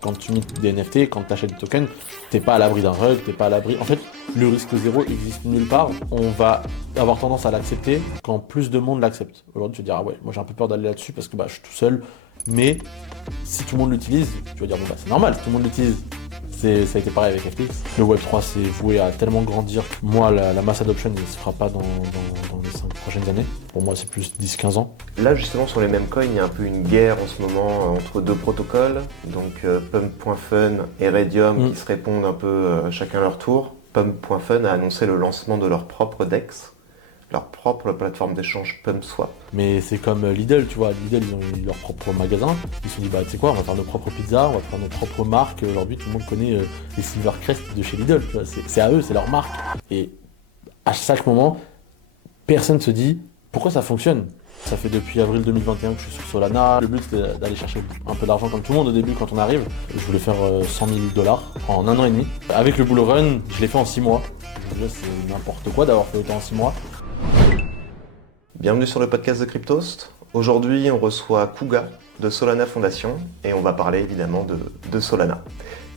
Quand tu mintes des NFT, quand tu achètes des tokens, t'es pas à l'abri d'un rug, t'es pas à l'abri. En fait, le risque zéro existe nulle part. On va avoir tendance à l'accepter quand plus de monde l'accepte. Aujourd'hui, tu vas dire, ah ouais, moi j'ai un peu peur d'aller là-dessus parce que bah, je suis tout seul. Mais si tout le monde l'utilise, tu vas dire, bon bah c'est normal, si tout le monde l'utilise. Ça a été pareil avec FTX. Le Web3 s'est voué à tellement grandir. Moi, la mass adoption ne se fera pas dans les 5 prochaines années. Pour moi, c'est plus 10-15 ans. Là, justement, sur les mêmes coins, il y a un peu une guerre en ce moment entre deux protocoles, donc Pump.fun et Raydium, qui se répondent un peu chacun leur tour. Pump.fun a annoncé le lancement de leur propre DEX, leur propre plateforme d'échange PumpSwap. Mais c'est comme Lidl, tu vois. Lidl, ils ont eu leur propre magasin. Ils se sont dit, bah, tu sais quoi, on va faire nos propres pizzas, on va faire nos propres marques. Aujourd'hui, tout le monde connaît les Silvercrest de chez Lidl. Tu vois. C'est à eux, c'est leur marque. Et à chaque moment, personne se dit, pourquoi ça fonctionne? Ça fait depuis avril 2021 que je suis sur Solana. Le but, c'était d'aller chercher un peu d'argent comme tout le monde au début quand on arrive. Je voulais faire 100 000 dollars en 1 an et demi. Avec le bull run, je l'ai fait en 6 mois. Déjà, c'est n'importe quoi d'avoir fait autant en 6 mois. Bienvenue sur le podcast de Cryptost. Aujourd'hui, on reçoit Kuga de Solana Foundation et on va parler évidemment de Solana.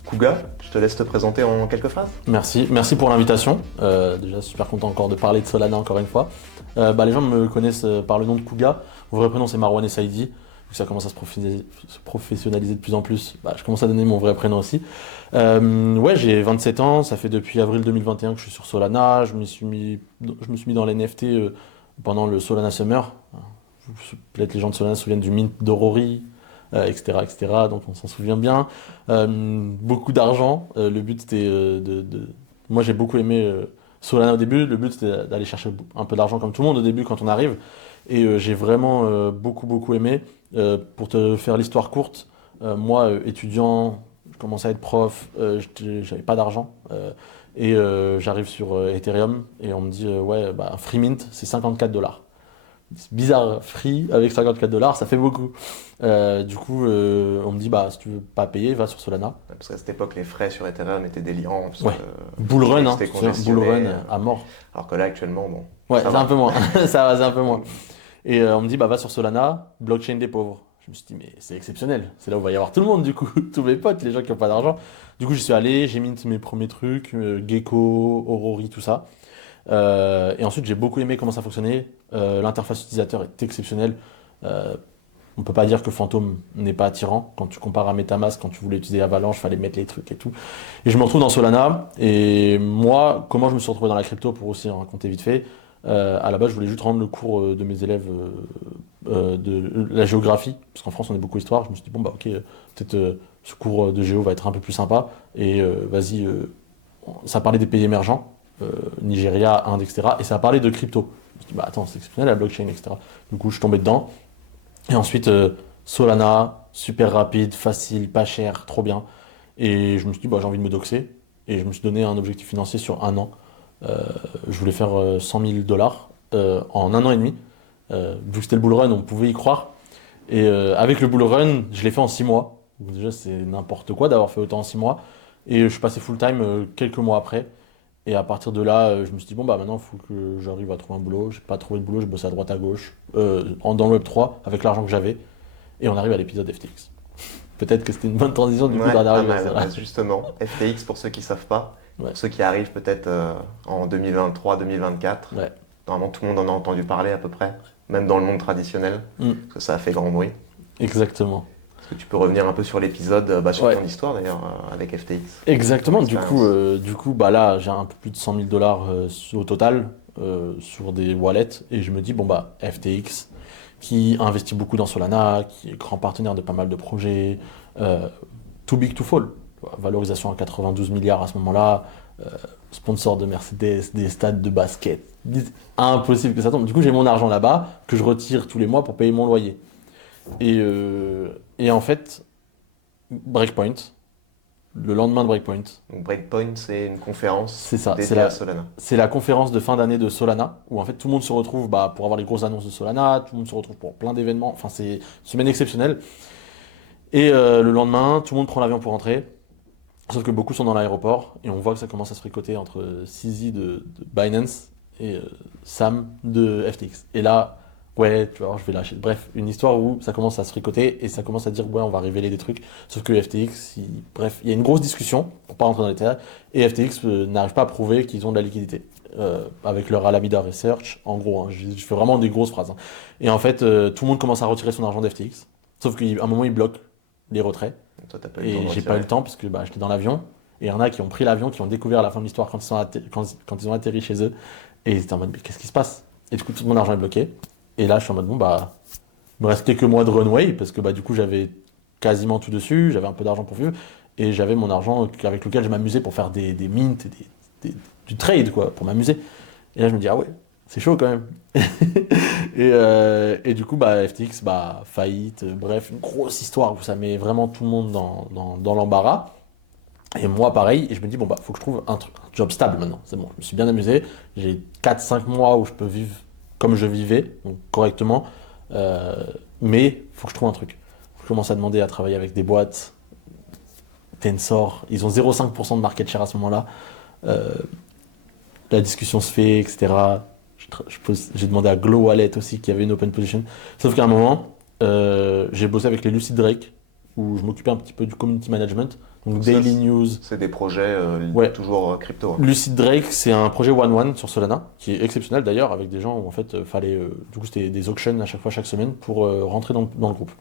Kuga, je te laisse te présenter en quelques phrases. Merci pour l'invitation. Déjà super content encore de parler de Solana encore une fois. Les gens me connaissent par le nom de Kuga. Mon vrai prénom c'est Marwan Saidi. Vu que ça commence à se professionnaliser de plus en plus, je commence à donner mon vrai prénom aussi. J'ai 27 ans, ça fait depuis avril 2021 que je suis sur Solana. Je me suis mis dans les NFT pendant le Solana Summer. Peut-être les gens de Solana se souviennent du mint d'Aurori, etc., etc. Donc on s'en souvient bien. Beaucoup d'argent. Le but c'était Moi j'ai beaucoup aimé Solana au début. Le but c'était d'aller chercher un peu d'argent comme tout le monde au début quand on arrive. Et j'ai vraiment beaucoup aimé. Pour te faire l'histoire courte, moi étudiant, je commençais à être prof, j'avais pas d'argent. J'arrive sur Ethereum et on me dit free mint c'est 54 dollars. C'est bizarre, free avec 54 dollars, ça fait beaucoup. On me dit, si tu veux pas payer, va sur Solana. Parce qu'à cette époque, les frais sur Ethereum étaient délirants. Ouais. Bull run, c'était congestionné. bull run à mort. Alors que là, actuellement, bon. Ouais, ça c'est va. un peu moins. Ça va, c'est un peu moins. Et on me dit, va sur Solana, blockchain des pauvres. Je me suis dit, mais c'est exceptionnel. C'est là où il va y avoir tout le monde, du coup. Tous mes potes, les gens qui n'ont pas d'argent. Du coup, j'y suis allé, j'ai mint mes premiers trucs, Gecko, Aurori, tout ça. Et ensuite, j'ai beaucoup aimé comment ça fonctionnait. L'interface utilisateur est exceptionnelle. On peut pas dire que Phantom n'est pas attirant. Quand tu compares à MetaMask, quand tu voulais utiliser Avalanche, fallait mettre les trucs et tout. Et je me retrouve dans Solana. Et moi, comment je me suis retrouvé dans la crypto, pour aussi en raconter vite fait. À la base, je voulais juste rendre le cours de mes élèves de la géographie, parce qu'en France, on est beaucoup histoire. Je me suis dit, peut-être ce cours de géo va être un peu plus sympa. Et vas-y, ça parlait des pays émergents. Nigeria, Inde, etc. Et ça a parlé de crypto. Je me suis dit, attends, c'est exceptionnel la blockchain, etc. Du coup, je suis tombé dedans. Et ensuite, Solana, super rapide, facile, pas cher, trop bien. Et je me suis dit, j'ai envie de me doxer. Et je me suis donné un objectif financier sur 1 an. Je voulais faire 100 000 dollars en 1 an et demi. Vu que c'était le bull run, on pouvait y croire. Et avec le bull run, je l'ai fait en 6 mois. Donc déjà, c'est n'importe quoi d'avoir fait autant en 6 mois. Et je suis passé full time quelques mois après. Et à partir de là, je me suis dit, maintenant, il faut que j'arrive à trouver un boulot. J'ai pas trouvé de boulot, je bossais à droite à gauche, dans le Web3, avec l'argent que j'avais. Et on arrive à l'épisode FTX. Peut-être que c'était une bonne transition du coup d'arriver à ça. Justement, FTX, pour ceux qui ne savent pas, Ouais. pour ceux qui arrivent peut-être en 2023-2024, Ouais. normalement tout le monde en a entendu parler à peu près, même dans le monde traditionnel, parce que ça a fait grand bruit. Exactement. Est-ce que tu peux revenir un peu sur l'épisode, sur Ouais. ton histoire d'ailleurs, avec FTX? Exactement. Ton Du coup, là, j'ai un peu plus de 100 000 dollars au total sur des wallets. Et je me dis, FTX, qui investit beaucoup dans Solana, qui est grand partenaire de pas mal de projets, too big to fall. Valorisation à 92 milliards à ce moment-là, sponsor de Mercedes, des stades de basket. Impossible que ça tombe. Du coup, j'ai mon argent là-bas que je retire tous les mois pour payer mon loyer. Et en fait, Breakpoint, le lendemain de Breakpoint, Donc Breakpoint, c'est une conférence c'est ça, dédiée à Solana. c'est la conférence de fin d'année de Solana, où en fait tout le monde se retrouve pour avoir les grosses annonces de Solana, tout le monde se retrouve pour plein d'événements, enfin c'est une semaine exceptionnelle. Et le lendemain, tout le monde prend l'avion pour rentrer, sauf que beaucoup sont dans l'aéroport, et on voit que ça commence à se fricoter entre CZ de Binance et Sam de FTX. Et là, ouais, tu vois, je vais lâcher. Bref, une histoire où ça commence à se ricoter et ça commence à dire, ouais, on va révéler des trucs. Sauf que FTX, bref, il y a une grosse discussion, pour pas rentrer dans les détails, et FTX n'arrive pas à prouver qu'ils ont de la liquidité. Avec leur Alameda Research, en gros, hein, je fais vraiment des grosses phrases, hein. Et en fait, tout le monde commence à retirer son argent d'FTX. Sauf qu'à un moment, ils bloquent les retraits. Toi, t'as pas eu le temps Et de j'ai pas eu retirer. le temps parce que j'étais dans l'avion. Et il y en a qui ont pris l'avion, qui ont découvert la fin de l'histoire quand ils ont atterri chez eux. Et ils étaient en mode, mais qu'est-ce qui se passe? Et du coup, tout mon argent est bloqué. Et là, je suis en mode, bon, il me reste quelques mois de runway parce que du coup, j'avais quasiment tout dessus. J'avais un peu d'argent pour vivre. Et j'avais mon argent avec lequel je m'amusais pour faire des mints, du trade, quoi, pour m'amuser. Et là, je me dis, ah ouais, c'est chaud quand même. Et du coup, FTX, faillite, bref, une grosse histoire où ça met vraiment tout le monde dans l'embarras. Et moi, pareil, et je me dis, faut que je trouve un job stable maintenant. C'est bon, je me suis bien amusé. J'ai 4-5 mois où je peux vivre comme je vivais, donc correctement. Mais faut que je trouve un truc. Je commence à demander à travailler avec des boîtes. Tensor, ils ont 0,5% de market share à ce moment-là. La discussion se fait, etc. J'ai demandé à Glow Wallet aussi, qui avait une open position. Sauf qu'à un moment, j'ai bossé avec les Lucid Drake, où je m'occupais un petit peu du community management. Donc Ça, Daily News. C'est des projets Ouais. toujours crypto. Hein. Lucid Drake, c'est un projet one-one sur Solana, qui est exceptionnel d'ailleurs, avec des gens où en fait, fallait. Du coup, c'était des auctions à chaque fois, chaque semaine, pour rentrer dans le groupe.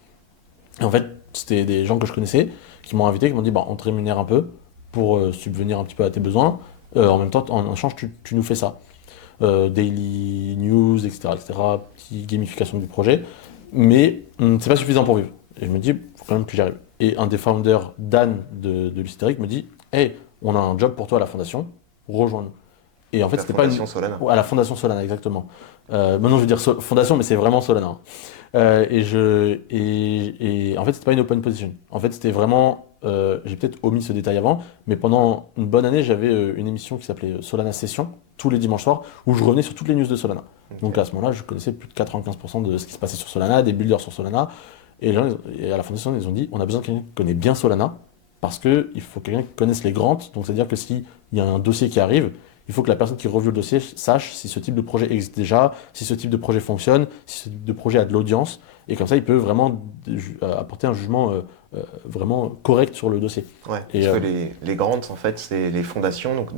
Et en fait, c'était des gens que je connaissais, qui m'ont invité, qui m'ont dit, on te rémunère un peu pour subvenir un petit peu à tes besoins. En même temps, en échange, tu nous fais ça. Daily news, etc., etc., petite gamification du projet. Mais c'est pas suffisant pour vivre. Et je me dis, faut quand même que j'y arrive. Et un des founders, Dan de Lucid Drake, me dit, hey, on a un job pour toi à la fondation, rejoins-nous. Et en fait, La c'était pas fondation Solana. Ouais, à la fondation Solana, exactement. Maintenant, je veux dire fondation, mais c'est vraiment Solana, hein. Et en fait, c'était pas une open position. En fait, c'était vraiment. J'ai peut-être omis ce détail avant, mais pendant une bonne année, j'avais une émission qui s'appelait Solana Session, tous les dimanches soirs, où je revenais sur toutes les news de Solana. Ok. Donc à ce moment-là, je connaissais plus de 95% de ce qui se passait sur Solana, des builders sur Solana. Et, les gens, et à la fondation, ils ont dit, on a besoin de quelqu'un qui connaît bien Solana, parce qu'il faut quelqu'un qui connaisse les grants. Donc c'est-à-dire que s'il y a un dossier qui arrive, il faut que la personne qui review le dossier sache si ce type de projet existe déjà, si ce type de projet fonctionne, si ce type de projet a de l'audience. Et comme ça, il peut vraiment apporter un jugement vraiment correct sur le dossier. Ouais, Et, parce que les grants, en fait, c'est les fondations. Donc,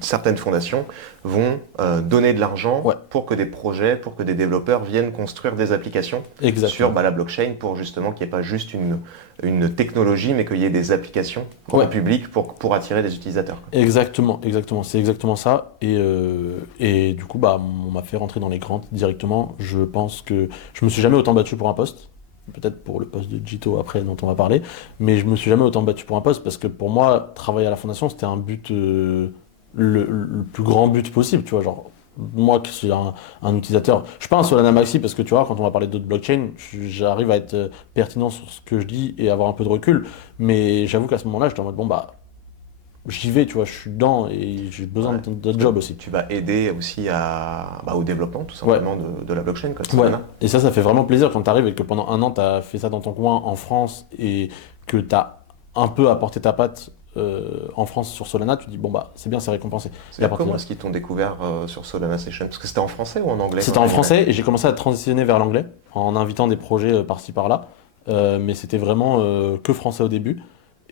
certaines fondations vont donner de l'argent Ouais. pour que des projets, pour que des développeurs viennent construire des applications Exactement. sur la blockchain pour justement qu'il n'y ait pas juste une technologie, mais qu'il y ait des applications Ouais. publiques pour attirer des utilisateurs. Exactement, c'est exactement ça. Et du coup, on m'a fait rentrer dans les grants directement. Je pense que je me suis jamais autant battu pour un poste. Peut-être pour le poste de Jito après, dont on va parler. Mais je me suis jamais autant battu pour un poste parce que pour moi, travailler à la fondation, c'était un but, le plus grand but possible. Tu vois, genre, moi qui suis un utilisateur, je suis pas un Solana Maxi parce que tu vois, quand on va parler d'autres blockchains, j'arrive à être pertinent sur ce que je dis et avoir un peu de recul. Mais j'avoue qu'à ce moment-là, j'étais en mode, j'y vais, tu vois, je suis dedans et j'ai besoin Ouais. de job aussi. Tu vas aider aussi au développement, tout simplement, de la blockchain. Quoi, de Ouais. Solana. Et ça fait vraiment plaisir quand tu arrives et que pendant un an, tu as fait ça dans ton coin en France et que tu as un peu apporté ta patte en France sur Solana, tu dis, c'est bien, c'est récompensé. Et à partir Comment de- est-ce qu'ils t'ont découvert sur Solana Session? Parce que c'était en français ou en anglais? C'était en français et j'ai commencé à transitionner vers l'anglais en invitant des projets par-ci par-là. Mais c'était vraiment que français au début.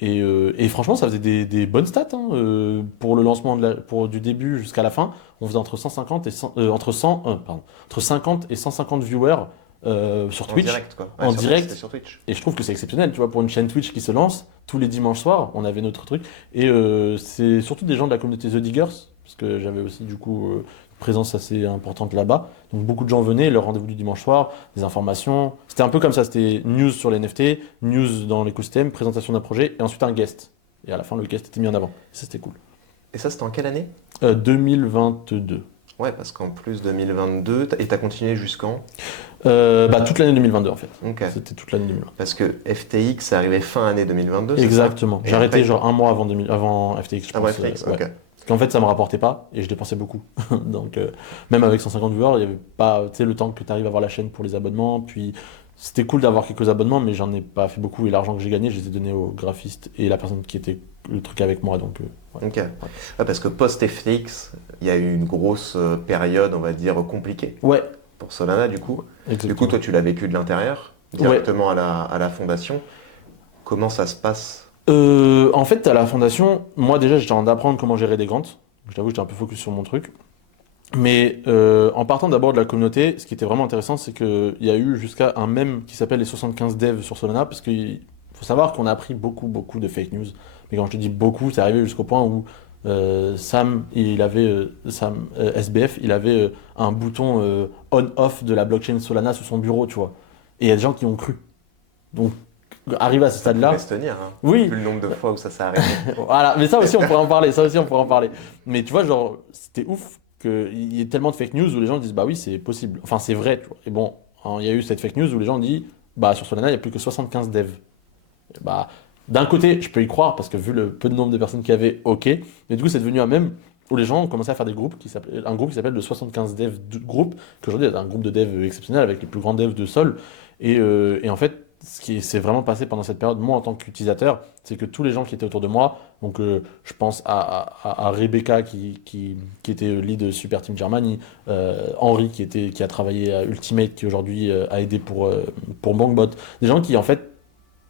Et franchement, ça faisait des bonnes stats, hein. Pour le lancement du début jusqu'à la fin, on faisait entre 150 et 100, entre 50 et 150 viewers sur En Twitch. direct, quoi. En surtout, direct. C'était sur Twitch. Et je trouve que c'est exceptionnel, tu vois, pour une chaîne Twitch qui se lance tous les dimanches soirs, on avait notre truc. Et c'est surtout des gens de la communauté The Diggers, parce que j'avais aussi du coup une présence assez importante là-bas. Donc beaucoup de gens venaient, leur rendez-vous du dimanche soir, des informations. C'était un peu comme ça, c'était news sur les NFT, news dans l'écosystème, présentation d'un projet, et ensuite un guest. Et à la fin, le guest était mis en avant. Et ça, c'était cool. Et ça, c'était en quelle année? 2022. Ouais, parce qu'en plus 2022, et t'as continué jusqu'en? Toute l'année 2022 en fait. Ok. C'était toute l'année 2022. Parce que FTX est arrivé fin année 2022, c'est ça? Exactement. Et J'ai arrêté après- genre un mois avant FTX, je Ah pense. ouais, FTX, Ouais. ok. Parce qu'en fait, ça me rapportait pas et je dépensais beaucoup. Donc, même avec 150 viewers, il n'y avait pas, tu sais, le temps que tu arrives à voir la chaîne pour les abonnements. Puis, c'était cool d'avoir quelques abonnements, mais j'en ai pas fait beaucoup. Et l'argent que j'ai gagné, je les ai donnés au graphiste et la personne qui était le truc avec moi. Donc, ouais. Ok. Ouais, parce que post-FTX, il y a eu une grosse période, on va dire, compliquée. Ouais, pour Solana du coup. Exactement. Du coup, toi, tu l'as vécu de l'intérieur, directement à la fondation. Comment ça se passe? En fait, à la fondation, moi déjà, j'étais en train d'apprendre comment gérer des grants. Je t'avoue, j'étais un peu focus sur mon truc. Mais en partant d'abord de la communauté, ce qui était vraiment intéressant, c'est qu'il y a eu jusqu'à un mème qui s'appelle les 75 devs sur Solana, parce qu'il faut savoir qu'on a appris beaucoup, beaucoup de fake news. Mais quand je te dis beaucoup, c'est arrivé jusqu'au point où Sam SBF, il avait un bouton on-off de la blockchain Solana sur son bureau, tu vois. Et il y a des gens qui ont cru. Donc, arrivé à ce Ça stade-là, pouvait se tenir, hein. oui, Vu le nombre de fois où ça s'est arrêté. voilà, mais ça aussi on pourrait en parler, ça aussi on pourrait en parler. Mais tu vois, genre, c'était ouf qu'il y ait tellement de fake news où les gens disent bah oui, c'est possible. Enfin, c'est vrai, tu vois. Et bon, hein, il y a eu cette fake news où les gens disent bah sur Solana, il n'y a plus que 75 devs. Et bah, d'un côté, je peux y croire parce que vu le peu de nombre de personnes qu'il y avait, ok. Mais du coup, c'est devenu un même où les gens ont commencé à faire des groupes un groupe qui s'appelle le 75 devs groupe, qu'aujourd'hui est un groupe de devs exceptionnel avec les plus grands devs de Sol. Et en fait, ce qui s'est vraiment passé pendant cette période, moi en tant qu'utilisateur, c'est que tous les gens qui étaient autour de moi, donc je pense à Rebecca qui était lead Super Team Germany, Henri qui a travaillé à Ultimate, qui aujourd'hui a aidé pour Bankbot, des gens qui en fait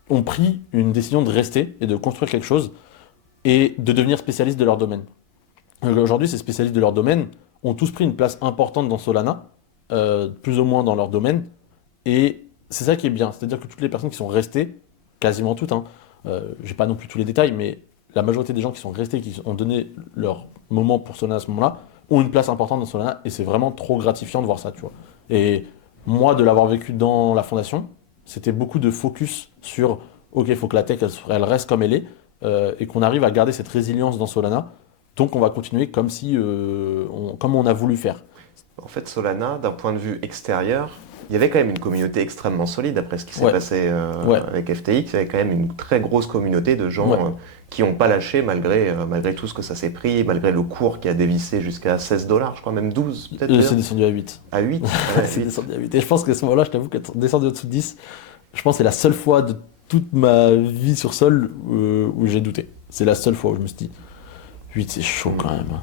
ont pris une décision de rester et de construire quelque chose et de devenir spécialistes de leur domaine. Aujourd'hui, ces spécialistes de leur domaine ont tous pris une place importante dans Solana, plus ou moins dans leur domaine, et c'est ça qui est bien. C'est-à-dire que toutes les personnes qui sont restées, quasiment toutes, hein, j'ai pas non plus tous les détails, mais la majorité des gens qui sont restés, qui ont donné leur moment pour Solana à ce moment-là, ont une place importante dans Solana, et c'est vraiment trop gratifiant de voir ça, tu vois. Et moi, de l'avoir vécu dans la fondation, c'était beaucoup de focus sur, ok, il faut que la tech, elle reste comme elle est, et qu'on arrive à garder cette résilience dans Solana. Donc on va continuer comme si, comme on a voulu faire. En fait, Solana, d'un point de vue extérieur, il y avait quand même une communauté extrêmement solide après ce qui s'est Ouais. passé Ouais. avec FTX. Il y avait quand même une très grosse communauté de gens Ouais. qui n'ont pas lâché malgré tout ce que ça s'est pris, malgré le cours qui a dévissé jusqu'à 16 dollars, je crois, même 12 peut-être. C'est d'ailleurs. descendu à 8. À 8? C'est descendu à 8. Et je pense qu'à ce moment-là, je t'avoue qu'être descendu au-dessous de 10, je pense que c'est la seule fois de toute ma vie sur Sol où j'ai douté. C'est la seule fois où je me suis dit, 8 c'est chaud quand même.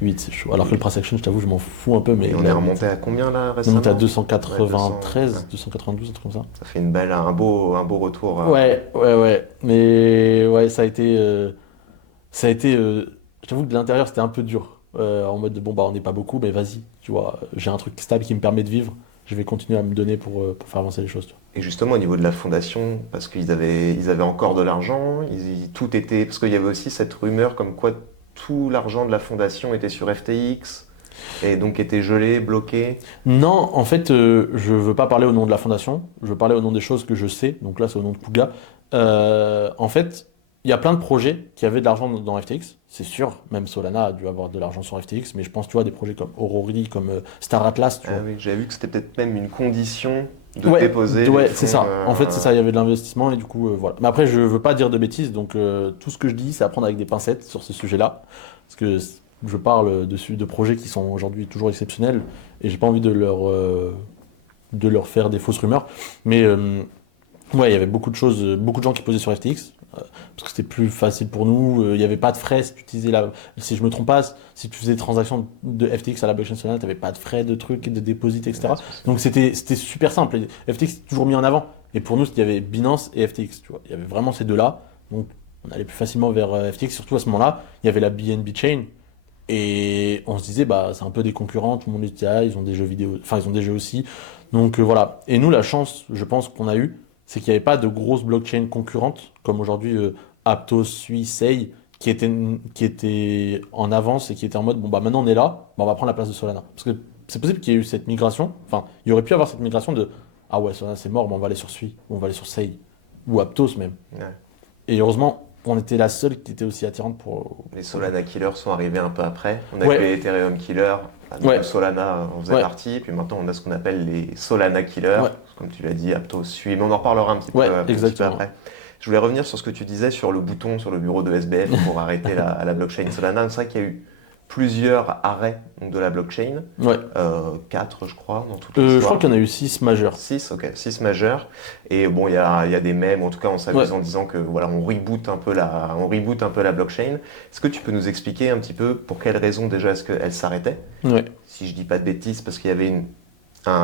8 c'est chaud. Alors que le price action, je t'avoue, je m'en fous un peu. Mais Et on là, est remonté à combien là on est récemment? monté à Ouais, 293, 200, 292, un truc comme ça. Ça fait un beau retour. Ouais. Mais ouais, je t'avoue que de l'intérieur, c'était un peu dur. En mode, de, bon, bah, on n'est pas beaucoup, mais vas-y, tu vois, j'ai un truc stable qui me permet de vivre. Je vais continuer à me donner pour faire avancer les choses. Tu vois. Et justement au niveau de la fondation, parce qu'ils avaient encore de l'argent, tout était. Parce qu'il y avait aussi cette rumeur comme quoi tout l'argent de la fondation était sur FTX et donc était gelé, bloqué. Non, en fait, je veux pas parler au nom de la fondation, je veux parler au nom des choses que je sais. Donc là, c'est au nom de Kuga. En fait, il y a plein de projets qui avaient de l'argent dans FTX, c'est sûr. Même Solana a dû avoir de l'argent sur FTX, mais je pense, tu vois, des projets comme Aurori, comme Star Atlas, tu Ah vois. oui, j'avais vu que c'était peut-être même une condition de Ouais, déposer. ouais, les c'est fonds, ça. En fait, c'est ça, il y avait de l'investissement et du coup, voilà. Mais après, je veux pas dire de bêtises, donc tout ce que je dis, c'est à prendre avec des pincettes sur ce sujet-là. Parce que je parle dessus de projets qui sont aujourd'hui toujours exceptionnels et j'ai pas envie de leur faire des fausses rumeurs. Mais ouais, il y avait beaucoup de choses, beaucoup de gens qui posaient sur FTX. Parce que c'était plus facile pour nous, il n'y avait pas de frais si tu utilisais si je me trompe pas, si tu faisais des transactions de FTX à la blockchain Solana, tu n'avais pas de frais de trucs, de dépôts, etc. Donc c'était super simple. Et FTX est toujours mis en avant. Et pour nous, il y avait Binance et FTX, tu vois. Il y avait vraiment ces deux-là. Donc on allait plus facilement vers FTX, surtout à ce moment-là. Il y avait la BNB Chain. Et on se disait, bah, c'est un peu des concurrents, tout le monde les utilise, ils ont des jeux vidéo, enfin, ils ont des jeux aussi. Donc voilà. Et nous, la chance, je pense, qu'on a eue, c'est qu'il n'y avait pas de grosses blockchains concurrentes, comme aujourd'hui Aptos, Sui, Sei, qui étaient en avance et qui étaient en mode, bon, bah maintenant on est là, bah, on va prendre la place de Solana. Parce que c'est possible qu'il y ait eu cette migration, enfin, il y aurait pu avoir cette migration de, ah ouais, Solana c'est mort, mais on va aller sur Sui, ou on va aller sur Sei, ou Aptos même. Ouais. Et heureusement, on était la seule qui était aussi attirante pour. Les Solana Killers sont arrivés un peu après. On a Ouais. eu les Ethereum Killers. Ouais. Solana en faisait Ouais. partie. Puis maintenant, on a ce qu'on appelle les Solana Killers. Ouais. Comme tu l'as dit, Aptos, Sui. Mais on en reparlera un petit peu, Ouais, un petit peu exactement. après. Je voulais revenir sur ce que tu disais sur le bouton sur le bureau de SBF pour arrêter la blockchain Solana. C'est vrai qu'il y a eu plusieurs arrêts de la blockchain. Ouais. 4, je crois, dans toute Je l'histoire. crois qu'il y en a eu 6 majeurs. 6, ok, 6 majeurs. Et bon, il y a des mèmes, en tout cas, on s'amuse Ouais. en disant que voilà, on reboot un peu la blockchain. Est-ce que tu peux nous expliquer un petit peu pour quelles raisons déjà est-ce qu'elle s'arrêtait? Ouais. Si je dis pas de bêtises, parce qu'il y avait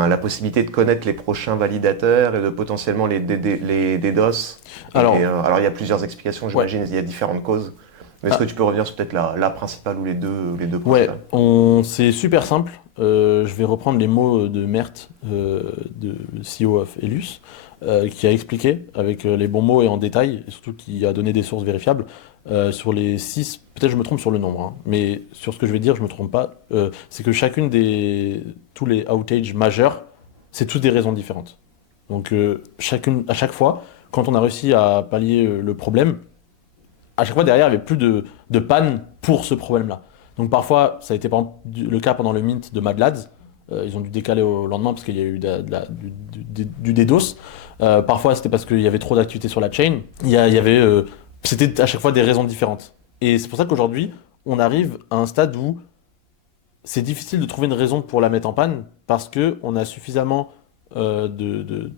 la possibilité de connaître les prochains validateurs et de potentiellement les DDoS. Alors, Alors il y a plusieurs explications, j'imagine, il y a différentes causes. Mais est-ce que tu peux revenir sur peut-être la principale ou les deux ouais, principales? c'est super simple. Je vais reprendre les mots de Mert, de CEO of Elus, qui a expliqué avec les bons mots et en détail, et surtout qui a donné des sources vérifiables. Sur les 6, peut-être je me trompe sur le nombre, hein, mais sur ce que je vais dire, je me trompe pas. C'est que tous les outages majeurs, c'est tous des raisons différentes. Donc à chaque fois, quand on a réussi à pallier le problème, à chaque fois derrière, il n'y avait plus de panne pour ce problème-là. Donc parfois, ça a été par exemple, le cas pendant le mint de Mad Lads. Ils ont dû décaler au lendemain parce qu'il y a eu du DDoS. Parfois, c'était parce qu'il y avait trop d'activité sur la chain. C'était à chaque fois des raisons différentes. Et c'est pour ça qu'aujourd'hui, on arrive à un stade où c'est difficile de trouver une raison pour la mettre en panne parce qu'on a suffisamment de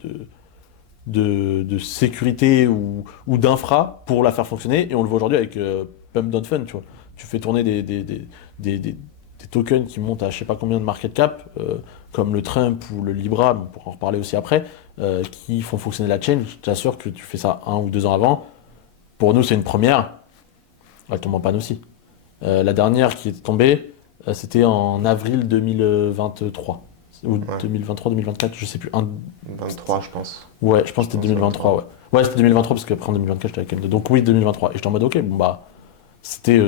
sécurité ou d'infra pour la faire fonctionner. Et on le voit aujourd'hui avec Pump Don't Fun, tu vois. Tu fais tourner des tokens qui montent à je sais pas combien de market cap, comme le Trump ou le Libra, on pourra en reparler aussi après, qui font fonctionner la chain. Je t'assure que tu fais ça 1 ou 2 ans avant. Pour nous, c'est une première. Elle tombe en panne aussi. La dernière qui est tombée, c'était en avril 2023. Ou Ouais. 2023-2024, je sais plus. 23, je pense. Ouais, je pense que c'était 2023, ouais. Ouais, c'était 2023 parce qu'après en 2024, j'étais avec M2. Donc oui, 2023. Et j'étais en mode, ok, bon bah, c'était.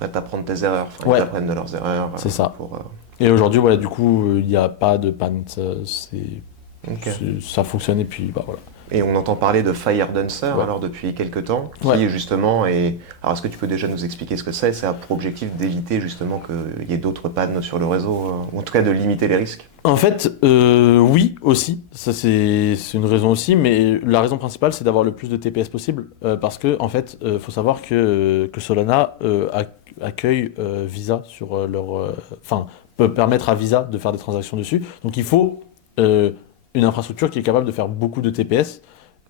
Bah, t'apprends de tes erreurs, enfin, Ouais, ils apprennent de leurs erreurs. c'est ça. Pour, Et aujourd'hui, ouais, du coup, il n'y a pas de panne. Ok. Ça fonctionne et puis, bah voilà. Et on entend parler de FireDancer Ouais. alors depuis quelques temps, qui Ouais. justement est... Alors est-ce que tu peux déjà nous expliquer ce que c'est? C'est a pour objectif d'éviter justement qu'il y ait d'autres pannes sur le réseau, ou en tout cas de limiter les risques. En fait, oui, aussi. Ça, c'est une raison aussi. Mais la raison principale, c'est d'avoir le plus de TPS possible. Parce que, en fait, faut savoir que Solana accueille Visa sur enfin, peut permettre à Visa de faire des transactions dessus. Donc, il faut une infrastructure qui est capable de faire beaucoup de TPS.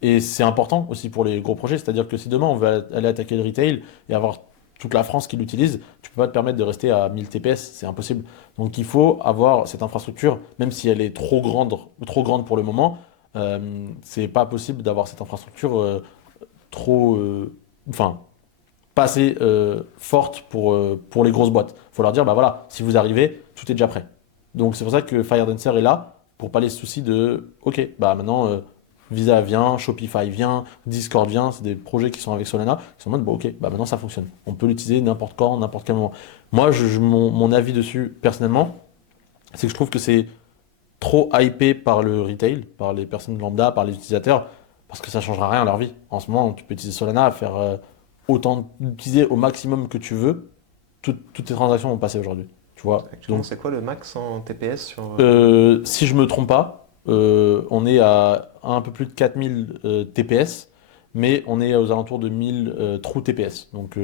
Et c'est important aussi pour les gros projets. C'est-à-dire que si demain, on veut aller attaquer le retail et avoir toute la France qui l'utilise, tu peux pas te permettre de rester à 1000 TPS. C'est impossible. Donc il faut avoir cette infrastructure, même si elle est trop grande pour le moment, c'est pas possible d'avoir cette infrastructure trop, enfin, pas assez forte pour les grosses boîtes. Il faut leur dire, bah voilà, si vous arrivez, tout est déjà prêt. Donc c'est pour ça que FireDancer est là, pour pas les soucis de, ok, bah maintenant Visa vient, Shopify vient, Discord vient, c'est des projets qui sont avec Solana, qui sont en mode, bon ok, bah maintenant ça fonctionne. On peut l'utiliser n'importe quand, n'importe quel moment. Moi, mon avis dessus, personnellement, c'est que je trouve que c'est trop hypé par le retail, par les personnes lambda, par les utilisateurs, parce que ça changera rien à leur vie. En ce moment, tu peux utiliser Solana, faire autant d'utiliser au maximum que tu veux. Toutes tes transactions vont passer aujourd'hui. Tu vois. Actuellement, Donc, c'est quoi le max en TPS sur... si je me trompe pas, on est à un peu plus de 4000 TPS, mais on est aux alentours de 1000 true TPS. Donc,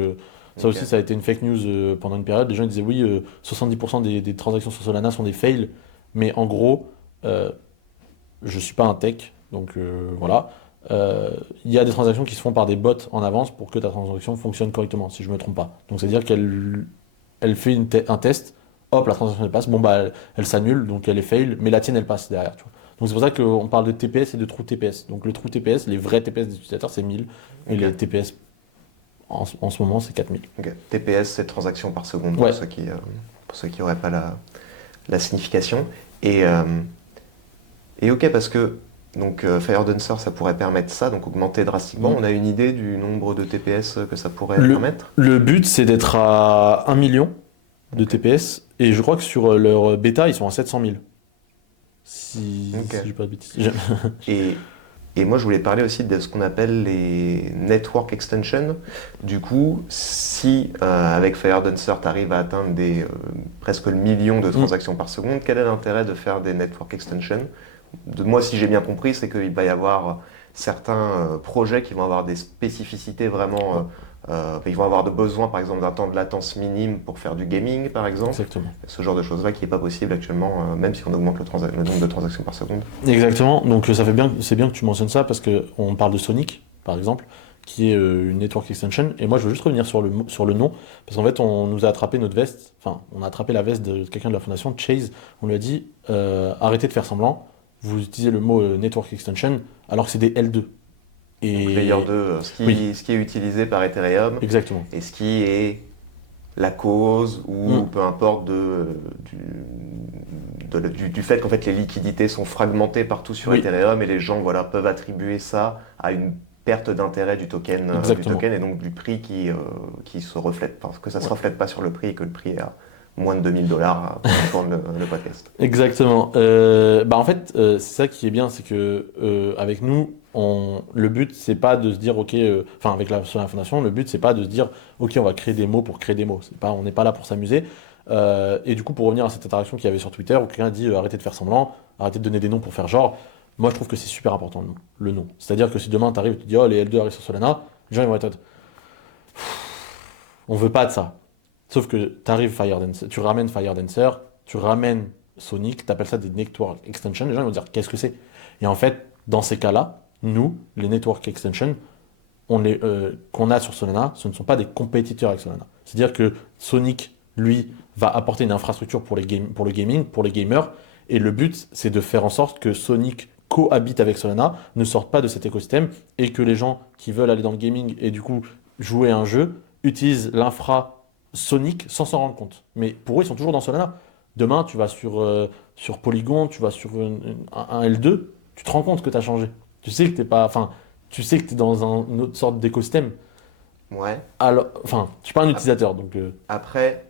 ça Ok. aussi, ça a été une fake news pendant une période. Les gens disaient oui, 70% des transactions sur Solana sont des fails, mais en gros, je suis pas un tech, donc voilà. Il y a des transactions qui se font par des bots en avance pour que ta transaction fonctionne correctement, si je me trompe pas. Donc c'est-à-dire qu'elle fait un test, hop, la transaction elle passe, bon bah elle s'annule, donc elle est fail, mais la tienne elle passe derrière, tu vois. Donc c'est pour ça qu'on parle de TPS et de true TPS. Donc le true TPS, les vrais TPS des utilisateurs, c'est 1000, et Ok. les TPS en ce moment, c'est 4000. Ok. TPS, c'est transactions par seconde, Ouais. pour ceux qui n'auraient pas la signification. Et, euh, et ok, parce que donc FireDancer, ça pourrait permettre ça, donc augmenter drastiquement. Mm. On a une idée du nombre de TPS que ça pourrait Le, permettre? le but, c'est d'être à 1 million de Ok. TPS, et je crois que sur leur bêta, ils sont à 700 000. Si, Ok. si je dis pas de bêtises. Et, et moi, je voulais parler aussi de ce qu'on appelle les network extensions. Du coup, si avec FireDancer, tu arrives à atteindre presque le million de transactions par seconde, quel est l'intérêt de faire des network extensions? Moi, si j'ai bien compris, c'est qu'il va y avoir certains projets qui vont avoir des spécificités vraiment. Ils vont avoir de besoin, par exemple, d'un temps de latence minime pour faire du gaming, par exemple. Exactement. Ce genre de choses-là qui n'est pas possible actuellement, même si on augmente le nombre de transactions par seconde. Exactement. Donc ça fait bien, c'est bien que tu mentionnes ça parce que on parle de Sonic, par exemple, qui est une network extension. Et moi, je veux juste revenir sur le nom, parce qu'en fait, on nous a attrapé notre veste, enfin, on a attrapé la veste de quelqu'un de la fondation, Chase. On lui a dit arrêtez de faire semblant, vous utilisez le mot network extension alors que c'est des L2. Donc Layer Et 2, oui, ce qui est utilisé par Ethereum exactement. et ce qui est la cause ou Mm. peu importe du fait qu'en fait les liquidités sont fragmentées partout sur Oui, Ethereum et les gens voilà, peuvent attribuer ça à une perte d'intérêt du exactement. token et donc du prix qui se reflète. Parce que ça ne se Ouais. reflète pas sur le prix et que le prix est à moins de 2000 $ pour entendre le podcast. Exactement. Bah en fait, c'est ça qui est bien, c'est que avec nous, le but c'est pas de se dire ok, enfin avec sur la fondation, le but c'est pas de se dire ok, on va créer des mots pour créer des mots. C'est pas, on n'est pas là pour s'amuser. Et du coup, pour revenir à cette interaction qu'il y avait sur Twitter où quelqu'un dit arrêtez de faire semblant, arrêtez de donner des noms pour faire genre. Moi, je trouve que c'est super important le nom. C'est-à-dire que si demain tu arrives et tu dis oh les L2 arrivent sur Solana, les gens ils vont être en mode, on veut pas de ça. Sauf que tu ramènes Fire Dancer, tu ramènes Sonic, tu appelles ça des network extensions, les gens ils vont dire qu'est-ce que c'est? Et en fait, dans ces cas-là, nous, les network extensions, qu'on a sur Solana, ce ne sont pas des compétiteurs avec Solana. C'est-à-dire que Sonic, lui, va apporter une infrastructure pour le gaming, pour les gamers, et le but, c'est de faire en sorte que Sonic cohabite avec Solana, ne sorte pas de cet écosystème, et que les gens qui veulent aller dans le gaming et du coup jouer à un jeu utilisent l'infra Sonic sans s'en rendre compte. Mais pour eux, ils sont toujours dans Solana. Demain, tu vas sur Polygon, tu vas sur un L2, tu te rends compte que tu as changé. Tu sais que t'es pas, enfin, tu sais que tu es dans une autre sorte d'écosystème. Ouais. Alors, enfin, je suis pas un Ap- utilisateur, donc Après,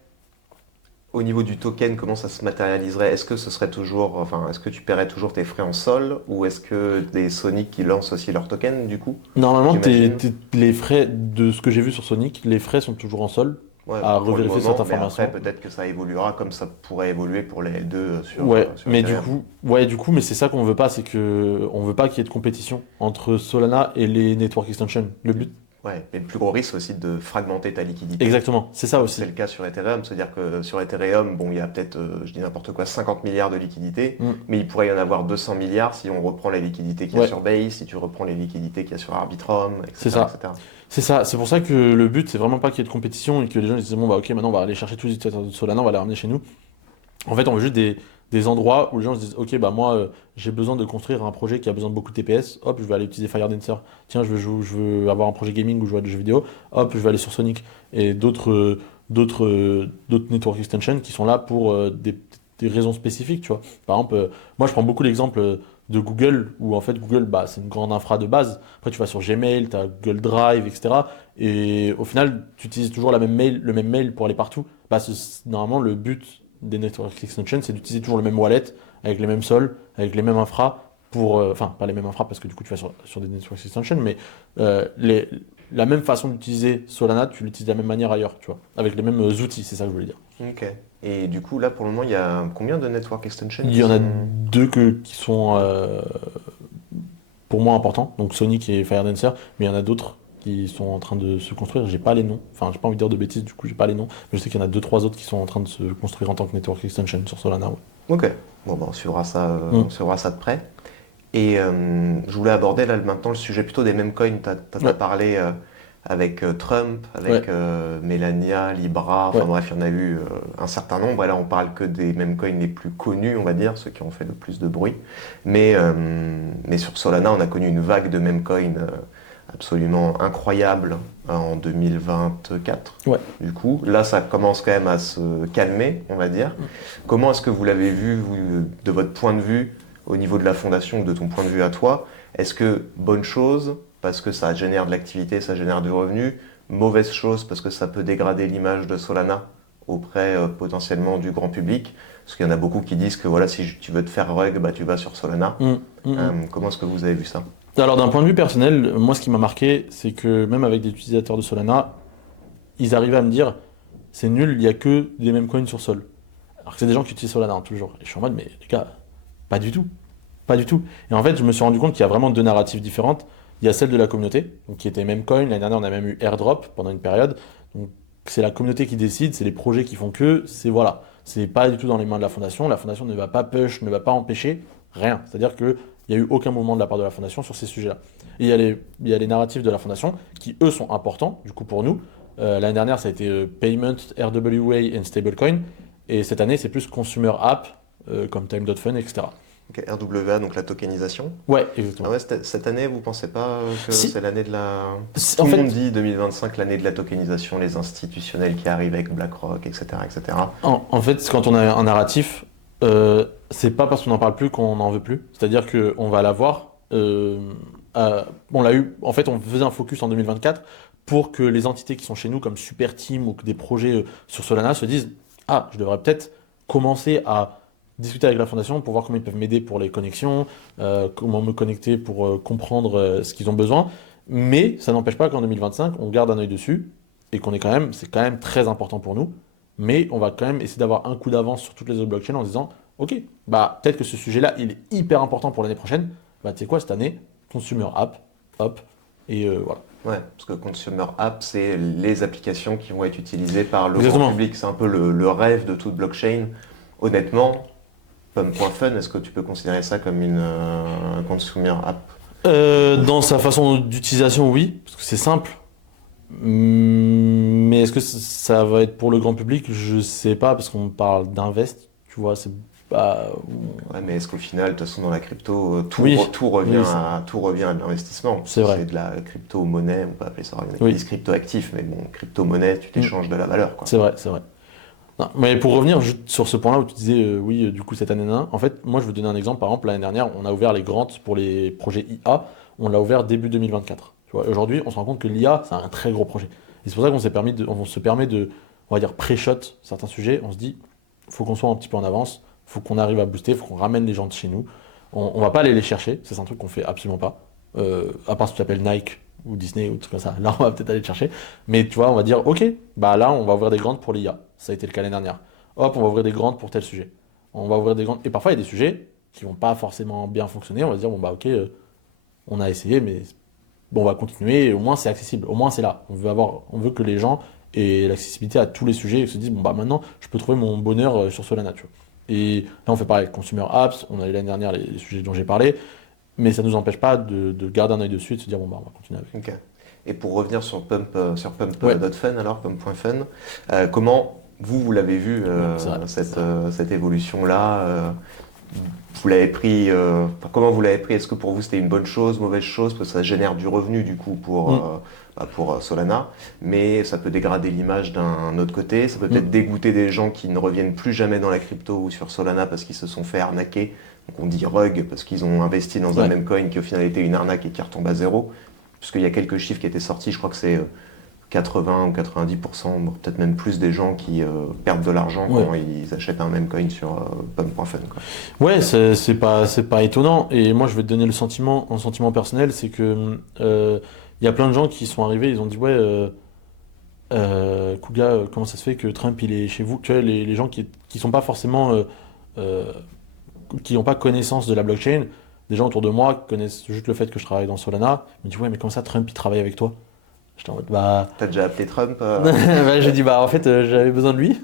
au niveau du token, comment ça se matérialiserait? Est-ce que ce serait toujours, enfin, est-ce que tu paierais toujours tes frais en sol ou est-ce que des Sonic qui lancent aussi leur token du coup? normalement, J'imagine. les frais de ce que j'ai vu sur Sonic, les frais sont toujours en sol. Ouais, À pour le revérifier cette moment, mais après information. peut-être que ça évoluera comme ça pourrait évoluer pour les L2 Ouais, sur mais Ethereum. du coup, mais c'est ça qu'on veut pas, c'est que on veut pas qu'il y ait de compétition entre Solana et les network extensions. Le but, Ouais, et le plus gros risque c'est aussi de fragmenter ta liquidité. exactement, c'est ça Comme c'est aussi. le cas sur Ethereum, c'est-à-dire que sur Ethereum, bon, il y a peut-être, je dis n'importe quoi, 50 milliards de liquidités, Mm. mais il pourrait y en avoir 200 milliards si on reprend les liquidités qu'il y a Ouais, sur Base, si tu reprends les liquidités qu'il y a sur Arbitrum, c'est etc., ça. etc. C'est ça. C'est pour ça que le but, c'est vraiment pas qu'il y ait de compétition et que les gens ils se disent bon bah ok, maintenant on va aller chercher tous les utilisateurs de Solana, on va les ramener chez nous. En fait, on veut juste des endroits où les gens se disent ok, bah moi j'ai besoin de construire un projet qui a besoin de beaucoup de TPS. Hop, je vais aller utiliser Firedancer. Tiens, je veux avoir un projet gaming où je joue à des jeux vidéo. Hop, je vais aller sur Sonic. Et d'autres network extensions qui sont là pour des raisons spécifiques, tu vois. Par exemple, moi je prends beaucoup l'exemple de Google où en fait Google bah, c'est une grande infra de base. Après, tu vas sur Gmail, tu as Google Drive, etc. Et au final, tu utilises toujours le même mail pour aller partout. Bah, normalement, le but des network extensions, c'est d'utiliser toujours le même wallet, avec les mêmes sols, avec les mêmes infras, enfin, pas les mêmes infras parce que du coup, tu vas sur des network extensions, mais euh, les, la même façon d'utiliser Solana, tu l'utilises de la même manière ailleurs, tu vois, avec les mêmes outils, c'est ça que je voulais dire. Ok. Et du coup, là, pour le moment, il y a combien de network extensions Il qui y en a sont... deux qui sont pour moi importants, donc Sonic et Firedancer, mais il y en a d'autres qui sont en train de se construire. J'ai pas les noms, enfin j'ai pas envie de dire de bêtises, du coup j'ai pas les noms, mais je sais qu'il y en a deux trois autres qui sont en train de se construire en tant que network extension sur Solana. Ouais. Ok. Bon, bah, Mm. on suivra ça de près. Et je voulais aborder là maintenant le sujet plutôt des meme coins. T'as Ouais, parlé avec Trump, ouais, avec Melania, Libra, enfin ouais, bref, il y en a eu un certain nombre. Et là, on parle que des meme coins les plus connus, on va dire, ceux qui ont fait le plus de bruit. Mais sur Solana, on a connu une vague de meme coins absolument incroyable en 2024. ouais. Du coup, là, ça commence quand même à se calmer, on va dire. Mm. Comment est-ce que vous l'avez vu, vous, de votre point de vue, au niveau de la fondation ou de ton point de vue à toi? Est-ce que bonne chose, parce que ça génère de l'activité, ça génère du revenu? Mauvaise chose, parce que ça peut dégrader l'image de Solana auprès potentiellement du grand public? Parce qu'il y en a beaucoup qui disent que voilà, si tu veux te faire rug, bah, tu vas sur Solana. Mm, mm, mm. Comment est-ce que vous avez vu ça? Alors d'un point de vue personnel, moi ce qui m'a marqué, c'est que même avec des utilisateurs de Solana, ils arrivaient à me dire c'est nul, il y a que des meme coins sur Sol. Alors que c'est des gens qui utilisent Solana hein, toujours. Et je suis en mode mais les gars, pas du tout. Pas du tout. Et en fait, je me suis rendu compte qu'il y a vraiment deux narratives différentes. Il y a celle de la communauté, donc qui était Memecoin. L'année dernière, on a même eu Airdrop pendant une période. Donc, c'est la communauté qui décide, c'est les projets qui font que, c'est voilà. C'est pas du tout dans les mains de la fondation. La fondation ne va pas push, ne va pas empêcher, rien. C'est-à-dire que il n'y a eu aucun mouvement de la part de la fondation sur ces sujets-là. Et il y a les narratifs de la fondation qui, eux, sont importants, du coup, pour nous. L'année dernière, ça a été Payment, RWA et Stablecoin. Et cette année, c'est plus Consumer App, comme Time.fun, etc. Ok, RWA, donc la tokenisation. Ouais, exactement. Ah ouais, cette année, vous pensez pas que Si. c'est l'année de la... Si, Tout en le fait- monde dit 2025, l'année de la tokenisation, les institutionnels qui arrivent avec BlackRock, etc., etc. En fait, quand on a un narratif, c'est pas parce qu'on n'en parle plus qu'on n'en veut plus. C'est-à-dire qu'on va l'avoir. On l'a eu. En fait, on faisait un focus en 2024 pour que les entités qui sont chez nous, comme Super Team ou que des projets sur Solana, se disent: ah, je devrais peut-être commencer à discuter avec la fondation pour voir comment ils peuvent m'aider pour les connexions, comment me connecter pour comprendre ce qu'ils ont besoin. Mais ça n'empêche pas qu'en 2025, on garde un œil dessus et c'est quand même très important pour nous. Mais on va quand même essayer d'avoir un coup d'avance sur toutes les autres blockchains en se disant: ok, bah peut-être que ce sujet-là, il est hyper important pour l'année prochaine. Bah tu sais quoi, cette année, Consumer App, hop, et voilà. Ouais, parce que Consumer App, c'est les applications qui vont être utilisées par le Exactement. grand public. C'est un peu le rêve de toute blockchain. Honnêtement, Pum.fun, est-ce que tu peux considérer ça comme une Consumer App? Dans sa façon d'utilisation, oui, parce que c'est simple. Mais est-ce que ça va être pour le grand public? Je sais pas, parce qu'on parle d'invest, tu vois, c'est pas. Ouais, mais est-ce qu'au final, de toute façon, dans la crypto, Oui, tout revient oui, tout revient à de l'investissement. C'est vrai. C'est de la crypto-monnaie, on peut appeler ça, il y en a qui Oui. disent crypto-actif, mais bon, crypto-monnaie, tu t'échanges de la valeur, quoi. C'est vrai, c'est vrai. Non, mais pour revenir juste sur ce point-là où tu disais, oui, du coup, cette année, en fait, moi, je veux donner un exemple. Par exemple, l'année dernière, on a ouvert les grants pour les projets IA. On l'a ouvert début 2024. Tu vois, aujourd'hui, on se rend compte que l'IA, c'est un très gros projet. Et c'est pour ça on se permet de, on va dire, pré-shot certains sujets. On se dit, faut qu'on soit un petit peu en avance, faut qu'on arrive à booster, faut qu'on ramène les gens de chez nous. On va pas aller les chercher. Ça, c'est un truc qu'on fait absolument pas. À part si tu t'appelles Nike ou Disney ou tout comme ça. Là, on va peut-être aller te chercher. Mais tu vois, on va dire, ok, bah là, on va ouvrir des grants pour l'IA. Ça a été le cas l'année dernière. Hop, on va ouvrir des grants pour tel sujet. On va ouvrir des grants. Et parfois, il y a des sujets qui vont pas forcément bien fonctionner. On va se dire, bon, bah, ok, on a essayé, mais bon, on va continuer. Et au moins, c'est accessible. Au moins, c'est là. On veut que les gens aient l'accessibilité à tous les sujets et se disent, bon, bah, maintenant, je peux trouver mon bonheur sur Solana, tu vois. Et là, on fait pareil avec Consumer Apps. On a eu l'année dernière les sujets dont j'ai parlé. Mais ça ne nous empêche pas de garder un œil dessus et de se dire, bon, bah, on va continuer avec. Ok. Et pour revenir sur Pump.fun, Ouais. alors, Pump.fun, comment vous l'avez vu, C'est vrai. cette évolution-là vous l'avez pris, comment vous l'avez pris? Est-ce que pour vous c'était une bonne chose, mauvaise chose? Parce que ça génère du revenu du coup pour Solana, mais ça peut dégrader l'image d'un autre côté, ça peut peut-être dégoûter des gens qui ne reviennent plus jamais dans la crypto ou sur Solana parce qu'ils se sont fait arnaquer. Donc on dit rug parce qu'ils ont investi dans un même coin qui au final était une arnaque et qui retombe à zéro. Puisqu'il y a quelques chiffres qui étaient sortis, je crois que c'est 80 ou 90%, peut-être même plus des gens qui perdent de l'argent quand ils achètent un même coin sur Pump.fun. Ouais, c'est pas étonnant. Et moi, je vais te donner un sentiment personnel, c'est que y a plein de gens qui sont arrivés, ils ont dit ouais, Kuga, comment ça se fait que Trump il est chez vous? Tu vois, les gens qui sont pas forcément, qui n'ont pas connaissance de la blockchain, des gens autour de moi connaissent juste le fait que je travaille dans Solana. Ils me disent ouais, mais comment ça Trump il travaille avec toi? J'étais en mode bah. T'as déjà appelé Trump Bah, j'ai dit bah en fait j'avais besoin de lui.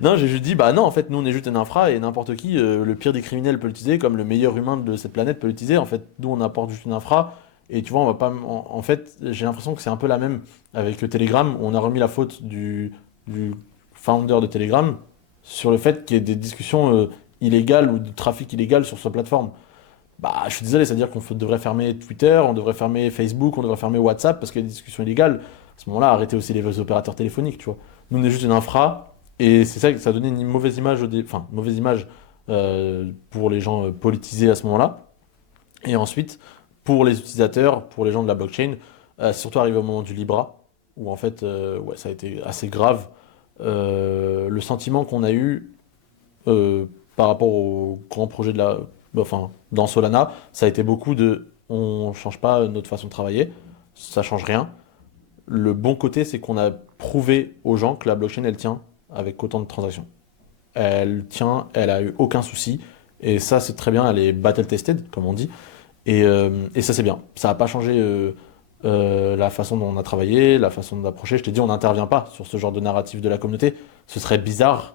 Non, j'ai juste dit bah non en fait nous on est juste un infra et n'importe qui, le pire des criminels peut l'utiliser comme le meilleur humain de cette planète peut l'utiliser. En fait nous on apporte juste une infra et tu vois on va pas en fait j'ai l'impression que c'est un peu la même avec Telegram. On a remis la faute du founder de Telegram sur le fait qu'il y ait des discussions illégales ou de trafic illégal sur sa plateforme. Bah, je suis désolé, c'est-à-dire qu'on devrait fermer Twitter, on devrait fermer Facebook, on devrait fermer WhatsApp parce qu'il y a des discussions illégales. À ce moment-là, arrêtez aussi les opérateurs téléphoniques, tu vois. Nous, on est juste une infra et c'est ça que ça a donné une mauvaise image, enfin, mauvaise image pour les gens politisés à ce moment-là. Et ensuite, pour les utilisateurs, pour les gens de la blockchain, c'est surtout arrivé au moment du Libra où en fait, ouais, ça a été assez grave. Le sentiment qu'on a eu par rapport au grand projet enfin, dans Solana, ça a été beaucoup de on change pas notre façon de travailler, ça change rien. Le bon côté, c'est qu'on a prouvé aux gens que la blockchain, elle tient avec autant de transactions. Elle tient, elle a eu aucun souci, et ça, c'est très bien, elle est battle tested, comme on dit, et ça, c'est bien. Ça n'a pas changé la façon dont on a travaillé, la façon d'approcher. Je t'ai dit, on n'intervient pas sur ce genre de narratif de la communauté. Ce serait bizarre.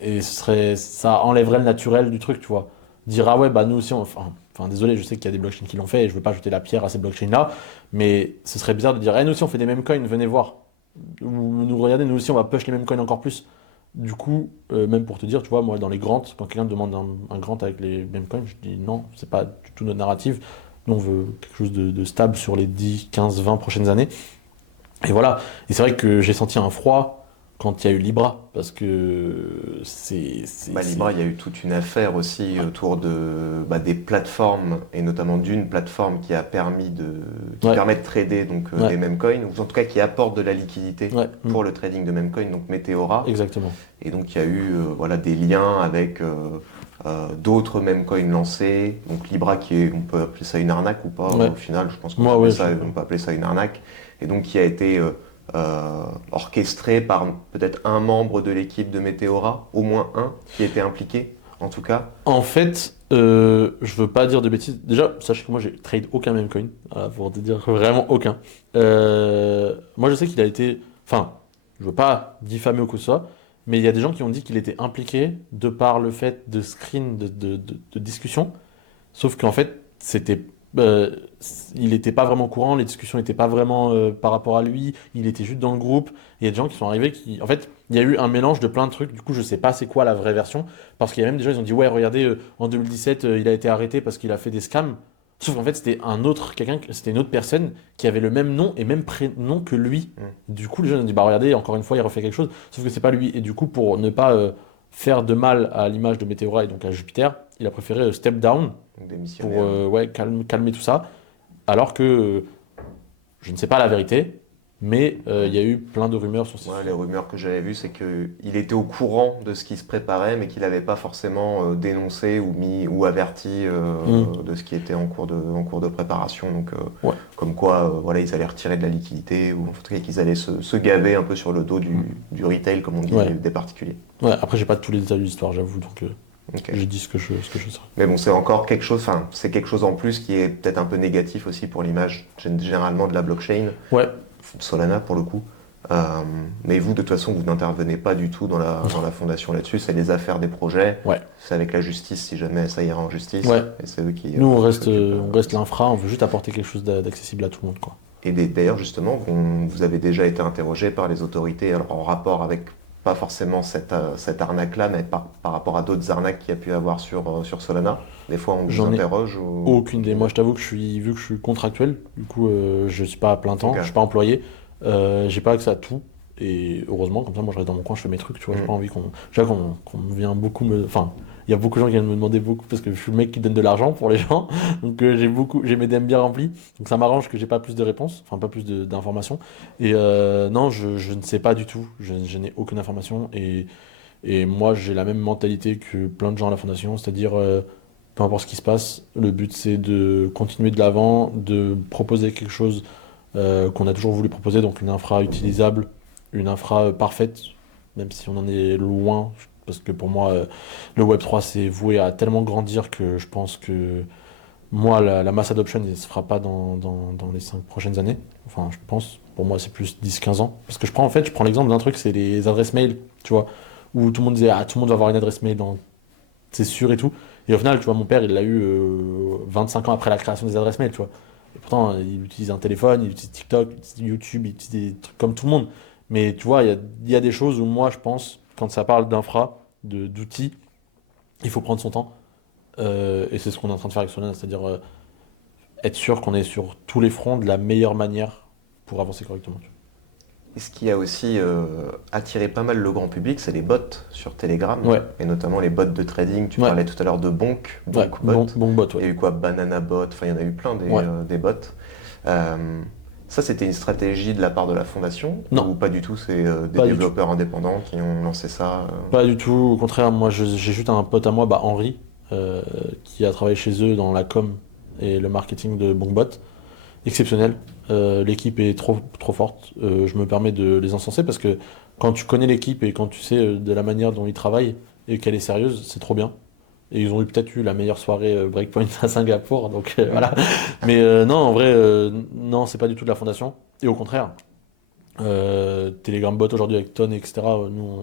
Et ça enlèverait le naturel du truc, tu vois. dire ah ouais, bah nous aussi, enfin désolé, je sais qu'il y a des blockchains qui l'ont fait et je veux pas jeter la pierre à ces blockchains-là, mais ce serait bizarre de dire nous aussi on fait des mêmes coins, venez voir. Ou nous regardez, nous aussi on va push les mêmes coins encore plus. Du coup, même pour te dire, tu vois, moi dans les grants, quand quelqu'un me demande un grant avec les mêmes coins, je dis non, c'est pas du tout notre narrative. Nous on veut quelque chose de stable sur les 10, 15, 20 prochaines années. Et voilà. Et c'est vrai que j'ai senti un froid quand il y a eu Libra, parce que Libra, il y a eu toute une affaire aussi autour des plateformes, et notamment d'une plateforme qui permet de trader des meme coins, ou en tout cas qui apporte de la liquidité pour le trading de meme coins, donc Meteora. Exactement. Et donc il y a eu des liens avec d'autres meme coins lancés, donc Libra on peut appeler ça une arnaque ou pas, au final je pense qu'on peut appeler ça une arnaque, et donc qui a été orchestré par peut-être un membre de l'équipe de Meteora, au moins un, qui était impliqué, en tout cas. En fait, je veux pas dire de bêtises. Déjà, sache que moi, j'ai trade aucun meme coin, pour te dire vraiment aucun. Moi, je sais qu'il a été... Enfin, je veux pas diffamer ou quoi que ce soit, mais il y a des gens qui ont dit qu'il était impliqué de par le fait de screen de discussion, sauf qu'en fait, euh, il n'était pas vraiment au courant, les discussions n'étaient pas vraiment par rapport à lui, il était juste dans le groupe. Il y a des gens qui sont arrivés qui. En fait, il y a eu un mélange de plein de trucs, du coup, je sais pas c'est quoi la vraie version, parce qu'il y a même des gens qui ont dit, ouais, regardez, en 2017, il a été arrêté parce qu'il a fait des scams. Sauf qu'en fait, c'était une autre personne qui avait le même nom et même prénom que lui. Du coup, les gens ont dit, bah regardez, encore une fois, il refait quelque chose, sauf que c'est pas lui. Et du coup, pour ne pas faire de mal à l'image de Meteora et donc à Jupiter, il a préféré step down pour calmer tout ça. Alors que je ne sais pas la vérité, mais il y a eu plein de rumeurs sur ces les rumeurs que j'avais vues, c'est qu'il était au courant de ce qui se préparait, mais qu'il n'avait pas forcément dénoncé ou averti de ce qui était en cours de préparation. Donc, comme quoi, ils allaient retirer de la liquidité, ou en tout cas qu'ils allaient se gaver un peu sur le dos du retail, comme on dit, des particuliers. Ouais, après, j'ai pas tous les détails de l'histoire, j'avoue, donc j'ai dit ce que je sais. Mais bon, c'est encore quelque chose, c'est quelque chose en plus qui est peut-être un peu négatif aussi pour l'image généralement de la blockchain. Ouais. Solana pour le coup. Mais vous, de toute façon, vous n'intervenez pas du tout dans la fondation là-dessus. C'est les affaires des projets. Ouais. C'est avec la justice si jamais ça ira en justice. Ouais. Et c'est eux qui. Nous, on reste l'infra. On veut juste apporter quelque chose d'accessible à tout le monde, quoi. Et d'ailleurs, justement, vous avez déjà été interrogé par les autorités, alors en rapport avec pas forcément cette arnaque-là, mais par rapport à d'autres arnaques qu'il y a pu avoir sur Solana. Des fois, on vous interroge ou... Aucune idée. Moi, je t'avoue que vu que je suis contractuel, du coup, je suis pas à plein temps, je suis pas employé, j'ai pas accès à tout. Et heureusement, comme ça, moi, je reste dans mon coin, je fais mes trucs, tu vois. J'ai pas envie qu'on me vienne beaucoup Enfin, il y a beaucoup de gens qui viennent me demander beaucoup parce que je suis le mec qui donne de l'argent pour les gens. Donc, j'ai mes DM bien remplis. Donc, ça m'arrange que j'ai pas plus de réponses, enfin, pas plus d'informations. Et non, je ne sais pas du tout. Je n'ai aucune information. Et moi, j'ai la même mentalité que plein de gens à la fondation, c'est-à-dire, peu importe ce qui se passe, le but c'est de continuer de l'avant, de proposer quelque chose qu'on a toujours voulu proposer, donc une infra utilisable, une infra parfaite, même si on en est loin, parce que pour moi, le Web3 c'est voué à tellement grandir que je pense que moi, la mass adoption, elle se fera pas dans les 5 prochaines années. Enfin, je pense, pour moi, c'est plus 10-15 ans. Parce que je prends l'exemple d'un truc, c'est les adresses mail, tu vois, où tout le monde disait, tout le monde va avoir une adresse mail, c'est sûr et tout. Et au final, tu vois, mon père, il l'a eu 25 ans après la création des adresses mail, tu vois. Et pourtant, il utilise un téléphone, il utilise TikTok, il utilise YouTube, il utilise des trucs comme tout le monde. Mais tu vois, il y a des choses où moi, je pense, quand ça parle d'infra, d'outils, il faut prendre son temps. Et c'est ce qu'on est en train de faire avec Solana, c'est-à-dire être sûr qu'on est sur tous les fronts de la meilleure manière pour avancer correctement. Et ce qui a aussi attiré pas mal le grand public, c'est les bots sur Telegram, et notamment les bots de trading. Tu parlais tout à l'heure de BonkBot. Il y a eu quoi, BananaBot, enfin il y en a eu plein des bots. Ça, c'était une stratégie de la part de la fondation? Non. Ou pas du tout, c'est des développeurs indépendants qui ont lancé ça Pas du tout, au contraire, moi j'ai juste un pote à moi, Henri, qui a travaillé chez eux dans la com et le marketing de BonkBot. Exceptionnel. L'équipe est trop forte. Je me permets de les encenser parce que quand tu connais l'équipe et quand tu sais de la manière dont ils travaillent et qu'elle est sérieuse, c'est trop bien. Et ils ont peut-être eu la meilleure soirée Breakpoint à Singapour, donc voilà. Mais non, en vrai, non, c'est pas du tout de la fondation. Et au contraire, Telegram Bot aujourd'hui avec Ton, etc., nous,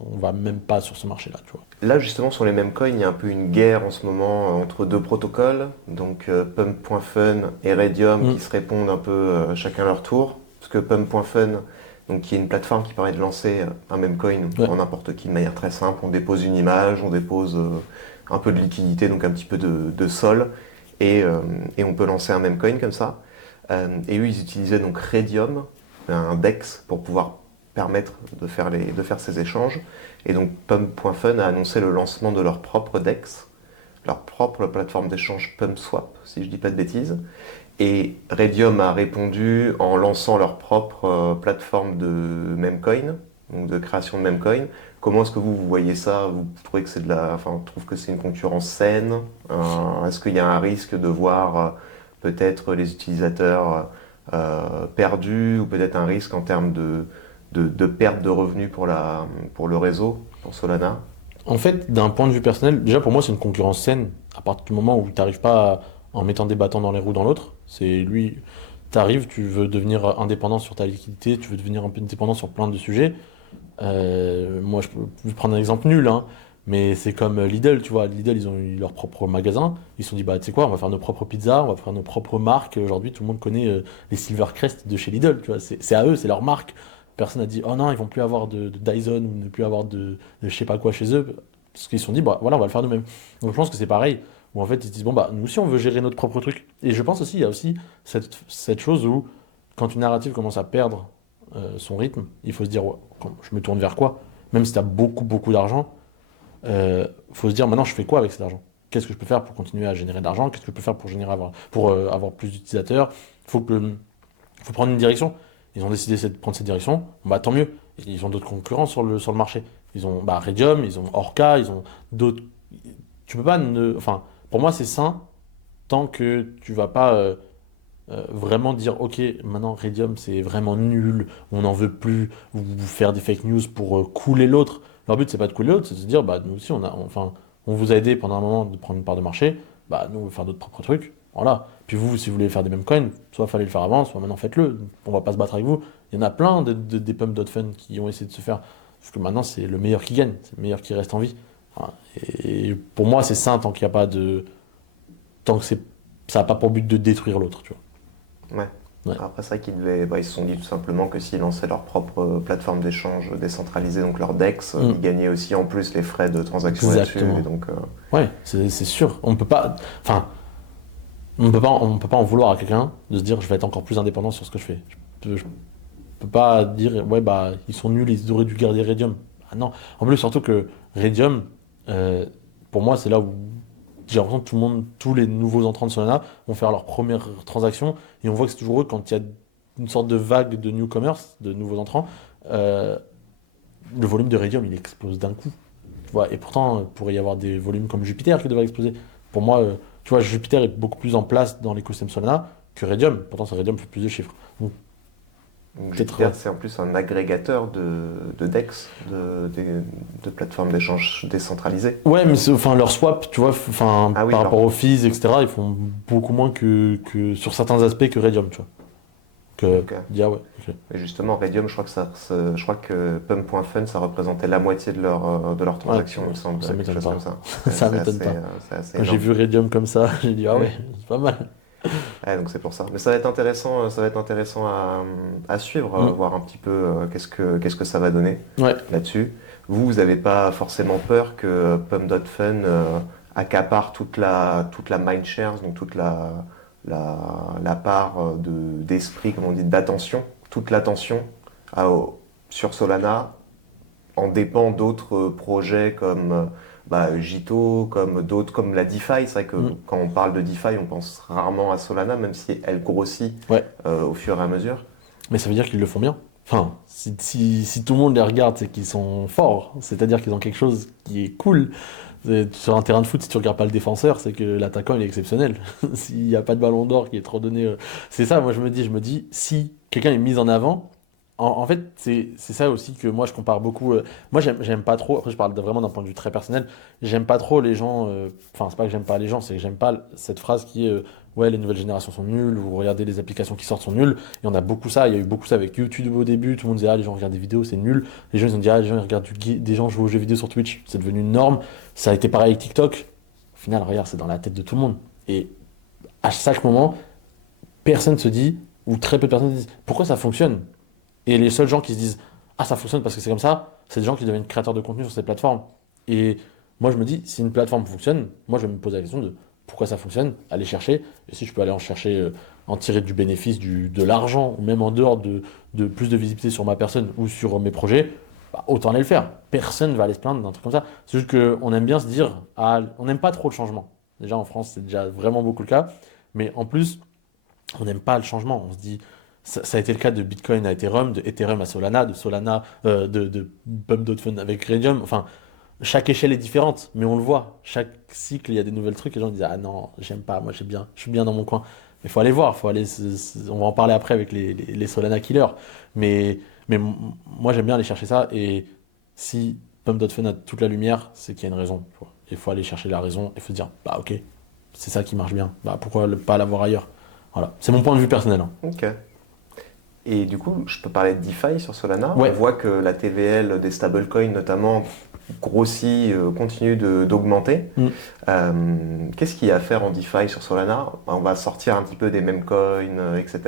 on va même pas sur ce marché-là, tu vois. Là, justement, sur les mêmes coins, il y a un peu une guerre en ce moment entre deux protocoles, donc Pump.fun et Raydium qui se répondent un peu chacun leur tour. Parce que Pump.fun, donc, qui est une plateforme qui permet de lancer un meme coin en n'importe qui de manière très simple. On dépose une image, on dépose un peu de liquidité, donc un petit peu de sol, et on peut lancer un meme coin comme ça. Et eux, ils utilisaient donc Raydium, un DEX, pour pouvoir permettre de faire ces échanges. Et donc Pump.fun a annoncé le lancement de leur propre DEX, leur propre plateforme d'échange PumpSwap, si je dis pas de bêtises. Et Raydium a répondu en lançant leur propre plateforme de memecoin, donc de création de memecoin. Comment est-ce que vous voyez ça? Vous trouvez que trouve que c'est une concurrence saine? Est-ce qu'il y a un risque de voir peut-être les utilisateurs perdus, ou peut-être un risque en termes de perte de revenus pour le réseau, pour Solana? En fait, d'un point de vue personnel, déjà pour moi, c'est une concurrence saine. À partir du moment où tu n'arrives pas en mettant des bâtons dans les roues dans l'autre, c'est lui, tu arrives, tu veux devenir indépendant sur ta liquidité, tu veux devenir un peu indépendant sur plein de sujets. Moi, je peux prendre un exemple nul, hein, mais c'est comme Lidl, tu vois. Lidl, ils ont eu leur propre magasin. Ils se sont dit, bah, tu sais quoi, on va faire nos propres pizzas, on va faire nos propres marques. Aujourd'hui, tout le monde connaît les Silvercrest de chez Lidl, tu vois. C'est à eux, c'est leur marque. Personne n'a dit, oh non, ils vont plus avoir de Dyson ou ne plus avoir de je sais pas quoi chez eux. Parce qu'ils se sont dit, bah voilà, on va le faire nous-mêmes. Donc je pense que c'est pareil, où en fait, ils se disent, bon, bah, nous aussi, on veut gérer notre propre truc. Et je pense aussi, il y a aussi cette chose où, quand une narrative commence à perdre son rythme, il faut se dire, ouais, je me tourne vers quoi? Même si tu as beaucoup, beaucoup d'argent, faut se dire maintenant je fais quoi avec cet argent? Qu'est-ce que je peux faire pour continuer à générer de l'argent? Qu'est-ce que je peux faire pour avoir plus d'utilisateurs? Faut prendre une direction. Ils ont décidé de prendre cette direction, bah tant mieux. Ils ont d'autres concurrents sur le marché. Ils ont Raydium, ils ont Orca, ils ont d'autres. Tu peux pas enfin, pour moi c'est sain tant que tu vas pas vraiment dire ok maintenant Raydium c'est vraiment nul, on n'en veut plus, ou faire des fake news pour couler l'autre. Leur but c'est pas de couler l'autre, c'est de se dire bah nous aussi enfin on vous a aidé pendant un moment de prendre une part de marché, bah nous on veut faire notre propre truc, voilà. Puis vous si vous voulez faire des mêmes coins, soit fallait le faire avant, soit maintenant faites-le. On va pas se battre avec vous. Il y en a plein des pump.fun qui ont essayé de se faire, parce que maintenant c'est le meilleur qui gagne, c'est le meilleur qui reste en vie. Voilà. Et pour moi c'est sain tant qu'il n'y a pas de tant que ça n'a pas pour but de détruire l'autre, tu Ouais. Ouais. Après ça, ils se sont dit tout simplement que s'ils lançaient leur propre plateforme d'échange décentralisée, donc leur DEX, ils gagnaient aussi en plus les frais de transaction là-dessus. Exactement. Et donc, Ouais, c'est sûr. On peut pas, enfin, on peut pas en vouloir à quelqu'un de se dire je vais être encore plus indépendant sur ce que je fais. Je peux pas dire ouais bah ils sont nuls, ils auraient dû garder Radium. Ah non. En plus surtout que Radium, pour moi c'est là où j'ai l'impression que tout le monde, tous les nouveaux entrants de Solana vont faire leur première transaction et on voit que c'est toujours eux quand il y a une sorte de vague de newcomers, de nouveaux entrants, le volume de Radium il explose d'un coup. Tu vois, et pourtant, il pourrait y avoir des volumes comme Jupiter qui devraient exploser. Pour moi, tu vois, Jupiter est beaucoup plus en place dans l'écosystème Solana que Radium. Pourtant, ce Radium fait plus de chiffres. Donc, Jupiter, c'est en plus un agrégateur de DEX, de plateformes d'échange décentralisées. ouais, mais enfin, leur swap, tu vois, enfin, Ah oui, par alors. rapport aux fees, etc., ils font beaucoup moins que sur certains aspects que Radium, tu vois. Ok. Ah ouais, ok. Et justement, Raydium, je crois que Pump.fun, ça représentait la moitié de leurs transactions, il me semble. Ça quelque m'étonne chose pas. comme ça. Ça C'est m'étonne pas. c'est assez Quand j'ai énorme. vu Radium comme ça, j'ai dit, ah ouais, c'est pas mal. Ouais, donc c'est pour ça. Mais ça va être intéressant à suivre, voir un petit peu qu'est-ce que ça va donner Ouais. là-dessus. Vous n'avez pas forcément peur que Pump.fun accapare toute la mindshare, donc toute la part d'esprit, comme on dit, d'attention, toute l'attention sur Solana en dépend d'autres projets comme Jito, comme d'autres, comme la DeFi. C'est vrai que quand on parle de DeFi, on pense rarement à Solana, même si elle grossit Ouais. au fur et à mesure. Mais ça veut dire qu'ils le font bien. Enfin, si tout le monde les regarde, c'est qu'ils sont forts. C'est-à-dire qu'ils ont quelque chose qui est cool. Sur un terrain de foot, si tu regardes pas le défenseur, c'est que l'attaquant il est exceptionnel. S'il n'y a pas de ballon d'or qui est trop donné. C'est ça, moi je me dis, si quelqu'un est mis en avant, en fait, c'est ça aussi que moi je compare beaucoup. Moi j'aime pas trop, après je parle vraiment d'un point de vue très personnel, j'aime pas trop les gens. Enfin, c'est pas que j'aime pas les gens, c'est que j'aime pas cette phrase qui est ouais, les nouvelles générations sont nulles, ou regardez les applications qui sortent sont nulles. Et on a beaucoup ça, il y a eu beaucoup ça avec YouTube au début, tout le monde disait, ah, les gens regardent des vidéos, c'est nul. Les gens, ils ont dit, ah, les gens, ils regardent des gens jouer aux jeux vidéo sur Twitch, c'est devenu une norme. Ça a été pareil avec TikTok. Au final, regarde, c'est dans la tête de tout le monde. Et à chaque moment, personne se dit, ou très peu de personnes se disent, pourquoi ça fonctionne? Et les seuls gens qui se disent, ah, ça fonctionne parce que c'est comme ça, c'est des gens qui deviennent créateurs de contenu sur ces plateformes. Et moi, je me dis, si une plateforme fonctionne, moi, je vais me poser la question de pourquoi ça fonctionne, aller chercher, et si je peux aller en chercher, en tirer du bénéfice, de l'argent, ou même en dehors de plus de visibilité sur ma personne ou sur mes projets, bah, autant aller le faire. Personne ne va aller se plaindre d'un truc comme ça. C'est juste qu'on aime bien se dire, ah, on n'aime pas trop le changement. Déjà, en France, c'est déjà vraiment beaucoup le cas. Mais en plus, on n'aime pas le changement. On se dit, ça a été le cas de Bitcoin à Ethereum, de Ethereum à Solana, de Solana, de Pump.fun avec Radium. Enfin, chaque échelle est différente, mais on le voit. Chaque cycle, il y a des nouvelles trucs. Et les gens disent, ah non, j'aime pas, moi j'aime bien, je suis bien dans mon coin. Mais il faut aller voir, faut aller, on va en parler après avec les Solana killers. Moi j'aime bien aller chercher ça. Et si Pump.fun a toute la lumière, c'est qu'il y a une raison. Tu vois. Il faut aller chercher la raison et faut se dire, bah ok, c'est ça qui marche bien. Bah pourquoi pas l'avoir ailleurs? Voilà, c'est mon point de vue personnel. Hein. Ok. Et du coup, je peux parler de DeFi sur Solana. Ouais. On voit que la TVL des stablecoins notamment grossit, continue d'augmenter. Qu'est-ce qu'il y a à faire en DeFi sur Solana? On va sortir un petit peu des meme coins, etc.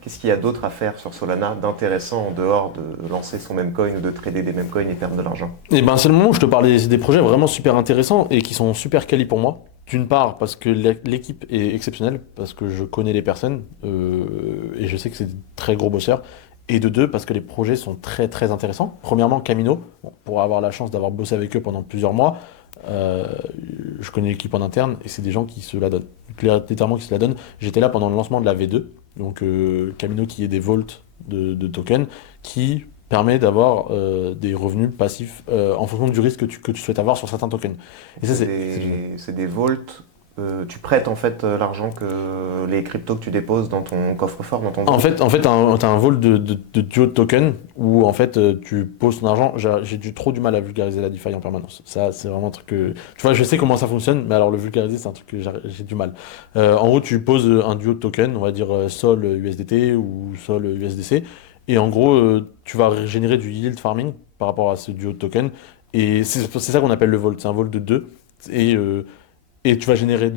Qu'est-ce qu'il y a d'autre à faire sur Solana d'intéressant en dehors de lancer son meme coin ou de trader des meme coins et perdre de l'argent? Et ben c'est le moment où je te parle des projets vraiment super intéressants et qui sont super quali pour moi. D'une part parce que l'équipe est exceptionnelle, parce que je connais les personnes et je sais que c'est des très gros bosseurs. Et de deux, parce que les projets sont très très intéressants. Premièrement, Camino, bon, pour avoir la chance d'avoir bossé avec eux pendant plusieurs mois, je connais l'équipe en interne et c'est des gens qui se la donnent. Littéralement qui se la donnent. J'étais là pendant le lancement de la V2, donc Camino qui est des vaults de tokens, qui permet d'avoir des revenus passifs en fonction du risque que tu souhaites avoir sur certains tokens. Et ça, c'est des vaults. Tu prêtes en fait l'argent que les cryptos que tu déposes dans ton coffre-fort, dans ton En fait, t'as un vault de duo de tokens où en fait tu poses ton argent. J'ai trop du mal à vulgariser la DeFi en permanence. Ça, c'est vraiment un truc que. Tu vois, je sais comment ça fonctionne, mais alors le vulgariser, c'est un truc que j'ai du mal. En gros, tu poses un duo de tokens, on va dire Sol USDT ou Sol USDC, et en gros, tu vas générer du yield farming par rapport à ce duo de tokens. Et c'est ça qu'on appelle le vault. C'est un vault de 2. Et tu vas générer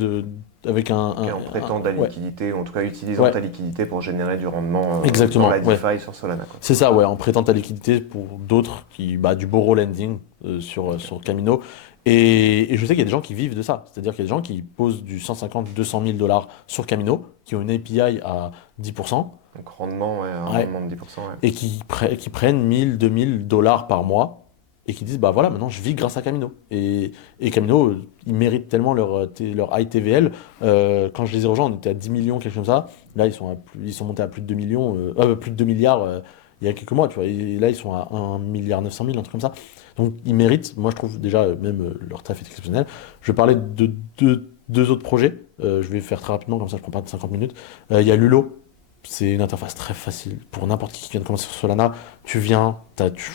avec en prêtant de la liquidité, ou en tout cas utilisant ta liquidité pour générer du rendement exactement, dans la DeFi sur Solana. Quoi. C'est ça, ouais, en prêtant ta liquidité pour d'autres, du borrow lending sur Camino. Et je sais qu'il y a des gens qui vivent de ça. C'est-à-dire qu'il y a des gens qui posent du 150, 200 000 dollars sur Camino, qui ont une API à 10%. Donc rendement, un rendement de 10%. Et qui prennent 1000, 2000 dollars par mois. Et qui disent, bah voilà, maintenant je vis grâce à Camino. Et Camino, ils méritent tellement leur high TVL. Quand je les ai rejoints, on était à 10 millions, quelque chose comme ça. Là, ils sont montés à plus de 2 millions, plus de 2 milliards il y a quelques mois, tu vois. Et là, ils sont à 1 milliard 900 000, un truc comme ça. Donc, ils méritent. Moi, je trouve déjà, même leur taf est exceptionnel. Je vais parler de deux autres projets. Je vais faire très rapidement, comme ça, je prends pas de 50 minutes. Il y a Lulo. C'est une interface très facile pour n'importe qui vient de commencer sur Solana. Tu viens, t'as que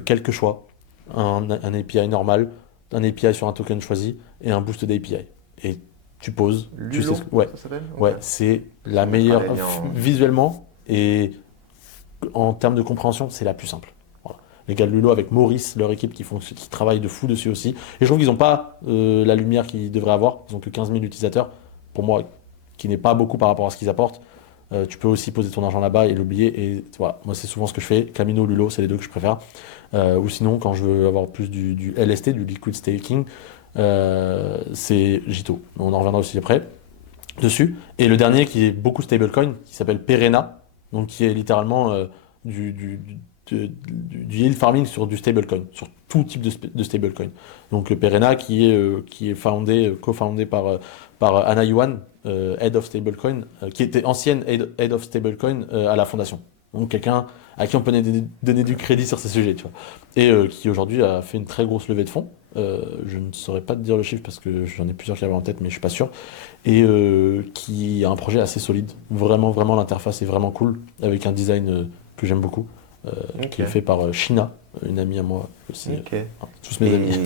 quelques choix. Un API normal, un API sur un token choisi et un boost d'API. Et tu poses. Lulo, ouais, ça s'appelle ? Ouais, c'est la meilleure visuellement et en termes de compréhension, c'est la plus simple. Voilà. Les gars de Lulo avec Maurice, leur équipe qui travaille de fou dessus aussi. Et je trouve qu'ils n'ont pas la lumière qu'ils devraient avoir. Ils n'ont que 15 000 utilisateurs. Pour moi, qui n'est pas beaucoup par rapport à ce qu'ils apportent. Tu peux aussi poser ton argent là-bas et l'oublier. Et voilà, moi, c'est souvent ce que je fais. Camino, Lulo, c'est les deux que je préfère. Ou sinon, quand je veux avoir plus du LST, du liquid staking, c'est Jito. On en reviendra aussi après dessus. Et le dernier qui est beaucoup stablecoin, qui s'appelle Perena, donc qui est littéralement du yield farming sur du stablecoin, sur tout type de stablecoin. Donc Perena qui est co-foundé par Anna Yuan, Head of Stablecoin, qui était ancienne Head of Stablecoin à la fondation. Donc quelqu'un à qui on peut donner du crédit sur ces sujets, tu vois. Et qui aujourd'hui a fait une très grosse levée de fonds. Je ne saurais pas te dire le chiffre parce que j'en ai plusieurs qui avaient en tête, mais je suis pas sûr. Et qui a un projet assez solide. Vraiment, vraiment, l'interface est vraiment cool, avec un design que j'aime beaucoup, qui est fait par Shina, une amie à moi aussi. Ok. Tous mes amis.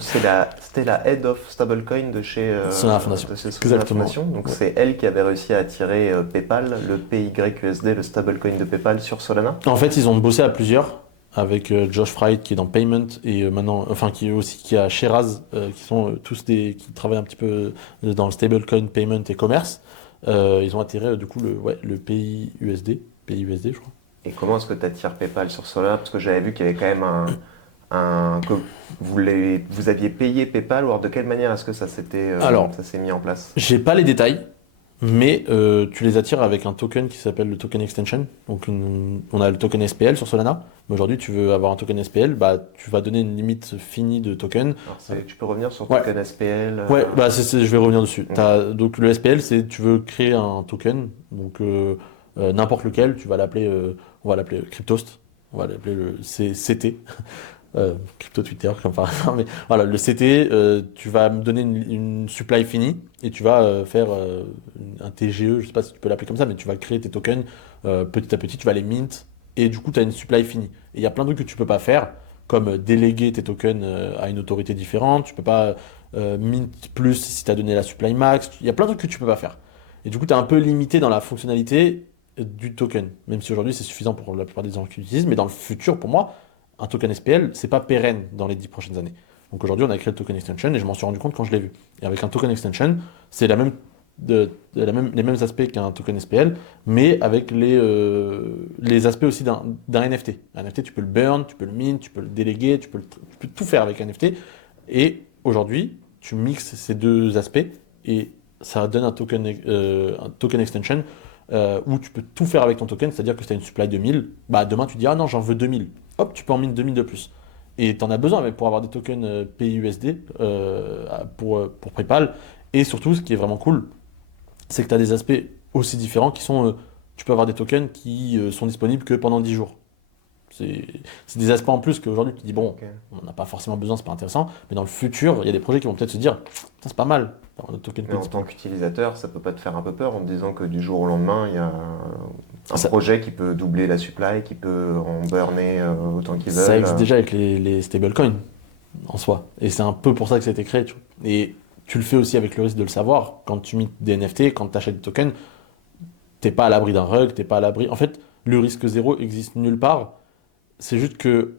C'était la head of stablecoin de chez Solana Foundation. de chez Solana Exactement. Foundation. Donc Ouais. c'est elle qui avait réussi à attirer PayPal, le PYUSD, le stablecoin de PayPal sur Solana. En fait, ils ont bossé à plusieurs avec Josh Fried qui est dans Payment et maintenant, enfin qui est aussi qui a Sheraz qui sont tous des qui travaillent un petit peu dans le stablecoin, payment et commerce. Ils ont attiré du coup le PIUSD, je crois. Et comment est-ce que tu attires PayPal sur Solana? Parce que j'avais vu qu'il y avait quand même que vous aviez payé PayPal, ou alors de quelle manière est-ce que ça Alors, ça s'est mis en place? j'ai pas les détails, mais tu les attires avec un token qui s'appelle le token extension. Donc on a le token SPL sur Solana, mais aujourd'hui tu veux avoir un token SPL, bah tu vas donner une limite finie de tokens. Alors, tu peux revenir sur Ouais. token SPL? Ouais, bah je vais revenir dessus. Ok. Donc le SPL, c'est tu veux créer un token, donc n'importe lequel, tu vas l'appeler, on va l'appeler Cryptost, on va l'appeler le CT, Crypto Twitter comme par hasard, mais voilà, le CT, tu vas me donner une supply finie et tu vas faire un TGE, je sais pas si tu peux l'appeler comme ça, mais tu vas créer tes tokens petit à petit, tu vas les mint et du coup tu as une supply finie. Et il y a plein de trucs que tu peux pas faire, comme déléguer tes tokens à une autorité différente, tu peux pas mint plus si tu as donné la supply max, il y a plein de trucs que tu peux pas faire. Et du coup, tu es un peu limité dans la fonctionnalité du token, même si aujourd'hui c'est suffisant pour la plupart des gens qui l'utilisent, mais dans le futur, pour moi, un token SPL, c'est pas pérenne dans les 10 prochaines années. Donc aujourd'hui, on a créé le token extension et je m'en suis rendu compte quand je l'ai vu. Et avec un token extension, c'est les mêmes aspects qu'un token SPL, mais avec les aspects aussi d'un NFT. Un NFT, tu peux le burn, tu peux le mint, tu peux le déléguer, tu peux tout faire avec un NFT. Et aujourd'hui, tu mixes ces deux aspects et ça donne un token extension où tu peux tout faire avec ton token, c'est-à-dire que si tu as une supply de 1000, bah demain tu dis ah non, j'en veux 2000. Hop, tu peux en mint 2000 de plus. Et tu en as besoin pour avoir des tokens PUSD pour PayPal. Et surtout, ce qui est vraiment cool, c'est que tu as des aspects aussi différents qui sont tu peux avoir des tokens qui sont disponibles que pendant 10 jours. C'est c'est des aspects en plus qu'aujourd'hui tu dis bon, Ok. on n'a pas forcément besoin, c'est pas intéressant, mais dans le futur, il y a des projets qui vont peut-être se dire putain, c'est pas mal d'avoir notre token Mais en tant qu'utilisateur, ça peut pas te faire un peu peur en te disant que du jour au lendemain, il y a un Ça- projet qui peut doubler la supply, qui peut en burner autant qu'ils Ça veulent. existe déjà avec les stablecoins en soi. Et c'est un peu pour ça que ça a été créé. Tu vois. Et tu le fais aussi avec le risque de le savoir. Quand tu mets des NFT, quand tu achètes des tokens, t'es pas à l'abri d'un rug, t'es pas à l'abri. En fait, le risque zéro existe nulle part. C'est juste que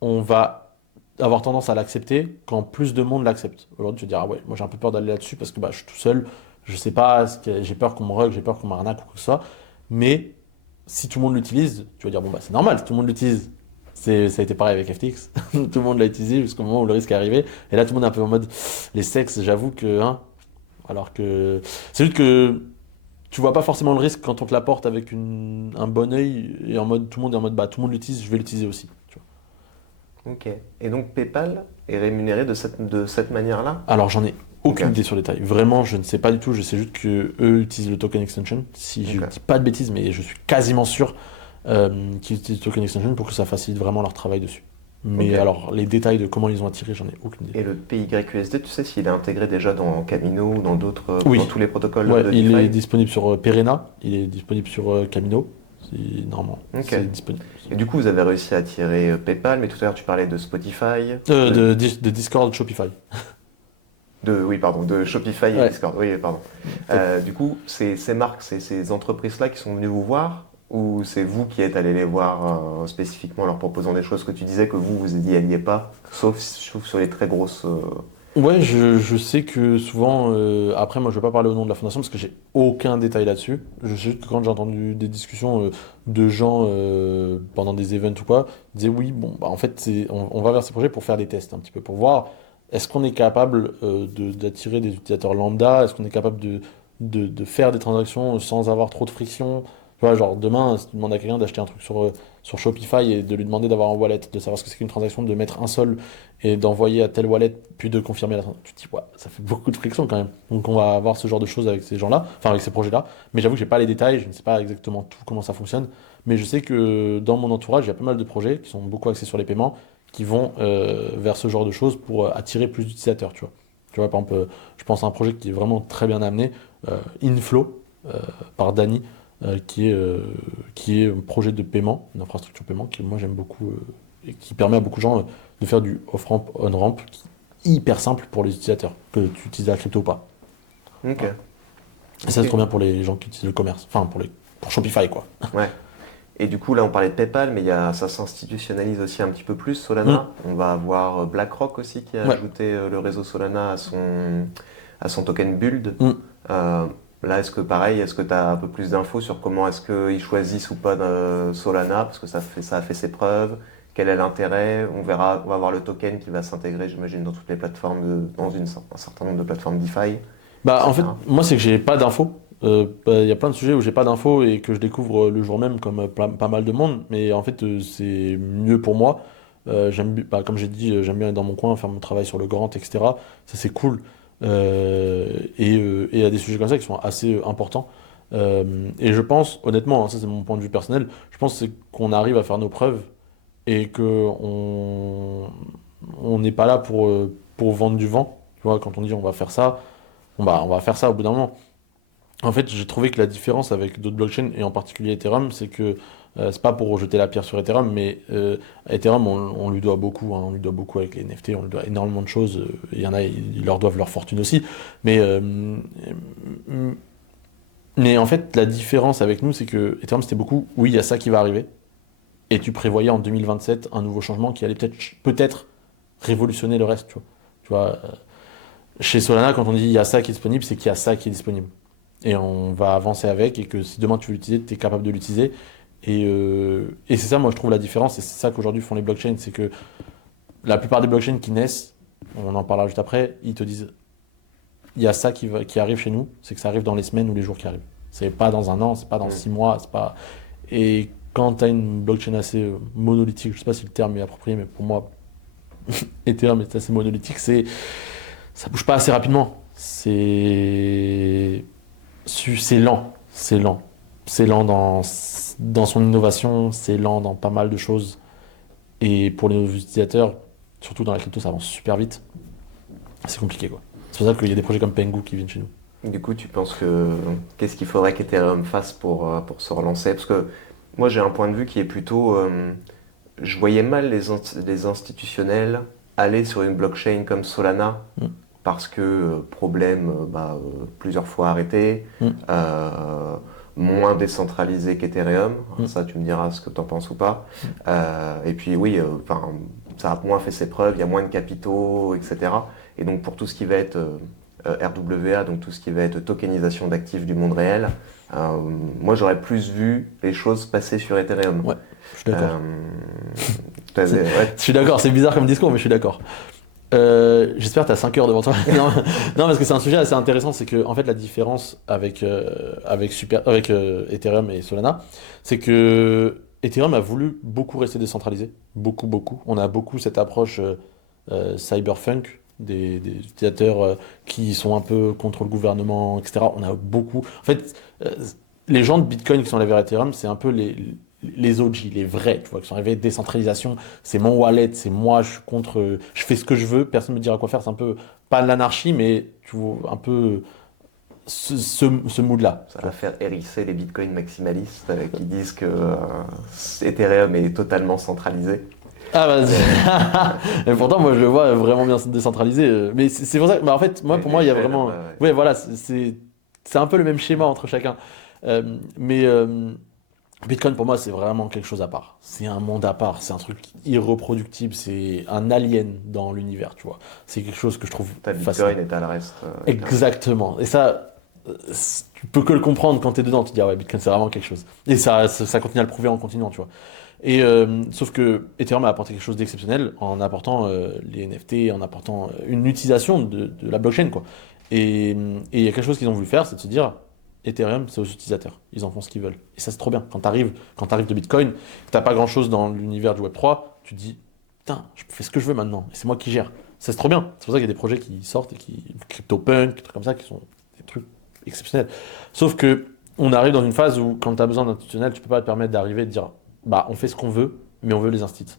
on va avoir tendance à l'accepter quand plus de monde l'accepte. Aujourd'hui, tu te dis, ah ouais, moi j'ai un peu peur d'aller là-dessus parce que bah, je suis tout seul, je sais pas, j'ai peur qu'on me rug, j'ai peur qu'on m'arnaque ou quoi que ce soit. Mais si tout le monde l'utilise, tu vas dire, bon bah c'est normal, si tout le monde l'utilise. Ça a été pareil avec FTX. Tout le monde l'a utilisé jusqu'au moment où le risque est arrivé. Et là, tout le monde est un peu en mode, les sexes, j'avoue que, hein, alors que, c'est juste que tu vois pas forcément le risque quand on te l'apporte avec un bon œil et en mode tout le monde est en mode bah tout le monde l'utilise, je vais l'utiliser aussi. Tu vois. Ok. Et donc PayPal est rémunéré de cette manière-là? Alors j'en ai aucune Ok. idée sur les détails. Vraiment, je ne sais pas du tout. Je sais juste que eux utilisent le token extension. Si je Ok. dis pas de bêtises, mais je suis quasiment sûr qu'ils utilisent le token extension pour que ça facilite vraiment leur travail dessus. Mais Ok. alors les détails de comment ils ont attiré, j'en ai aucune idée. Et le PYUSD, tu sais s'il est intégré déjà dans Camino ou dans d'autres, Oui. dans tous les protocoles Ouais, de il DeFi? est disponible sur Perena, il est disponible sur Camino. Normalement, Ok. c'est disponible. Et du coup, vous avez réussi à attirer PayPal, mais tout à l'heure tu parlais de Spotify, De Discord Shopify. oui, pardon, de Shopify et Ouais. Discord. Oui, pardon. Du coup, ces marques, ces entreprises-là qui sont venues vous voir, ou c'est vous qui êtes allé les voir spécifiquement en leur proposant des choses que tu disais que vous n'y alliez pas, sauf sur les très grosses. Ouais, je sais que souvent, après moi je vais pas parler au nom de la fondation parce que j'ai aucun détail là-dessus. Je sais juste que quand j'ai entendu des discussions de gens pendant des events ou quoi, ils disaient oui, bon, bah, en fait on va vers ces projets pour faire des tests un petit peu, pour voir est-ce qu'on est capable d'attirer des utilisateurs lambda, est-ce qu'on est capable de faire des transactions sans avoir trop de friction. Tu vois, genre demain, si tu demandes à quelqu'un d'acheter un truc sur Shopify et de lui demander d'avoir un wallet, de savoir ce que c'est qu'une transaction, de mettre un sol et d'envoyer à tel wallet, puis de confirmer la transaction. Tu te dis, ouais, ça fait beaucoup de friction quand même. Donc on va avoir ce genre de choses avec ces gens-là, enfin avec ces projets-là. Mais j'avoue que j'ai pas les détails, je ne sais pas exactement tout comment ça fonctionne. Mais je sais que dans mon entourage, il y a pas mal de projets qui sont beaucoup axés sur les paiements, qui vont vers ce genre de choses pour attirer plus d'utilisateurs, tu vois. Tu vois, par exemple, je pense à un projet qui est vraiment très bien amené, Inflow, par Dany, qui est un projet de paiement, une infrastructure paiement, que moi j'aime beaucoup et qui permet à beaucoup de gens de faire du off-ramp, on-ramp, hyper simple pour les utilisateurs, que tu utilises la crypto ou pas. Ok. Voilà. Et ça, c'est trop bien pour les gens qui utilisent le commerce, enfin pour Shopify, quoi. Ouais. Et du coup, là, on parlait de PayPal, mais ça s'institutionnalise aussi un petit peu plus, Solana. On va avoir BlackRock aussi qui a ajouté le réseau Solana à son token Build. Là, est-ce que pareil, est-ce que tu as un peu plus d'infos sur comment est-ce qu'ils choisissent ou pas Solana, parce que ça a fait ses preuves, quel est l'intérêt? On va avoir le token qui va s'intégrer, j'imagine, dans toutes les plateformes, dans un certain nombre de plateformes DeFi. En fait, moi, c'est que j'ai pas d'infos. Il y a plein de sujets où j'ai pas d'infos et que je découvre le jour même, comme pas mal de monde. Mais en fait, c'est mieux pour moi. Comme j'ai dit, j'aime bien être dans mon coin, faire mon travail sur le Grand, etc. Ça, c'est cool. Et il y a des sujets comme ça qui sont assez importants. Et je pense, honnêtement, ça c'est mon point de vue personnel, je pense c'est qu'on arrive à faire nos preuves et que on n'est pas là pour vendre du vent. Tu vois, quand on dit on va faire ça, on va faire ça au bout d'un moment. En fait, j'ai trouvé que la différence avec d'autres blockchains, et en particulier Ethereum, c'est que c'est pas pour jeter la pierre sur Ethereum, mais Ethereum, on lui doit beaucoup, hein, on lui doit beaucoup avec les NFT, on lui doit énormément de choses. Il y en a, ils leur doivent leur fortune aussi. Mais, mais en fait, la différence avec nous, c'est que Ethereum, c'était beaucoup, oui, il y a ça qui va arriver. Et tu prévoyais en 2027 un nouveau changement qui allait peut-être révolutionner le reste, tu vois. Tu vois, chez Solana, quand on dit il y a ça qui est disponible, c'est qu'il y a ça qui est disponible. Et on va avancer avec, et que si demain tu veux l'utiliser, tu es capable de l'utiliser. Et c'est ça, moi, je trouve la différence, et c'est ça qu'aujourd'hui font les blockchains, c'est que la plupart des blockchains qui naissent, on en parlera juste après, ils te disent, il y a ça qui arrive chez nous, c'est que ça arrive dans les semaines ou les jours qui arrivent. C'est pas dans un an, c'est pas dans 6 mois, c'est pas... Et quand tu as une blockchain assez monolithique, je sais pas si le terme est approprié, mais pour moi, Ethereum est assez monolithique, ça bouge pas assez rapidement. C'est lent, c'est lent. C'est lent dans son innovation, c'est lent dans pas mal de choses. Et pour les nouveaux utilisateurs, surtout dans la crypto, ça avance super vite. C'est compliqué, quoi. C'est pour ça qu'il y a des projets comme Pengu qui viennent chez nous. Du coup, tu penses qu'est-ce qu'il faudrait qu'Ethereum fasse pour se relancer? Parce que moi, j'ai un point de vue qui est plutôt... je voyais mal les institutionnels aller sur une blockchain comme Solana parce que plusieurs fois arrêté, moins décentralisé qu'Ethereum. Ça, tu me diras ce que tu en penses ou pas. Et puis oui, ça a moins fait ses preuves, il y a moins de capitaux, etc. Et donc pour tout ce qui va être RWA, donc tout ce qui va être tokenisation d'actifs du monde réel, moi j'aurais plus vu les choses passer sur Ethereum. Ouais, je suis d'accord. Je suis d'accord, c'est bizarre comme discours, mais je suis d'accord. J'espère que tu as 5 heures devant toi. Non, parce que c'est un sujet assez intéressant, c'est que en fait la différence avec Ethereum et Solana, c'est que Ethereum a voulu beaucoup rester décentralisé, beaucoup. On a beaucoup cette approche cyberpunk des utilisateurs qui sont un peu contre le gouvernement, etc. On a beaucoup. En fait, les gens de Bitcoin qui sont allés vers Ethereum, c'est un peu les OG, les vrais, tu vois, qui sont arrivés, décentralisation, c'est mon wallet, c'est moi, je suis contre, je fais ce que je veux, personne ne me dira quoi faire, c'est un peu, pas l'anarchie, mais tu vois, un peu ce mood-là. Ça va faire hérisser les bitcoins maximalistes qui disent que Ethereum est totalement centralisé. Ah bah, et pourtant, moi, je le vois vraiment bien décentralisé. Mais c'est pour ça que, en fait, pour moi, il y a vraiment... Ouais, voilà, c'est un peu le même schéma entre chacun. Mais... Bitcoin pour moi c'est vraiment quelque chose à part. C'est un monde à part, c'est un truc irreproductible, c'est un alien dans l'univers, tu vois. C'est quelque chose que je trouve fascinant. Bitcoin et t'as le reste. Exactement. Et ça, tu peux que le comprendre quand t'es dedans. Tu te dis ah ouais, Bitcoin c'est vraiment quelque chose. Et ça continue à le prouver en continuant, tu vois. Et sauf que Ethereum a apporté quelque chose d'exceptionnel en apportant les NFT, en apportant une utilisation de la blockchain, quoi. Et il y a quelque chose qu'ils ont voulu faire, c'est de se dire Ethereum, c'est aux utilisateurs. Ils en font ce qu'ils veulent. Et ça, c'est trop bien. Quand t'arrives de Bitcoin, que t'as pas grand-chose dans l'univers du Web3, tu te dis, putain, je fais ce que je veux maintenant. Et c'est moi qui gère. Ça, c'est trop bien. C'est pour ça qu'il y a des projets qui sortent et CryptoPunk, des trucs comme ça, qui sont des trucs exceptionnels. Sauf que on arrive dans une phase où, quand t'as besoin d'institutionnel, tu peux pas te permettre d'arriver et de dire, bah, on fait ce qu'on veut, mais on veut les instituts.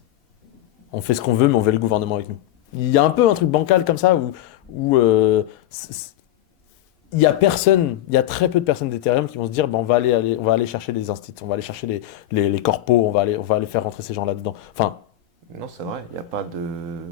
On fait ce qu'on veut, mais on veut le gouvernement avec nous. Il y a un peu un truc bancal comme ça où il y a très peu de personnes d'Ethereum qui vont se dire on va aller chercher les instituts, on va aller chercher les corpos, on va aller faire rentrer ces gens là-dedans. Enfin, Non, c'est vrai, il n'y a pas de...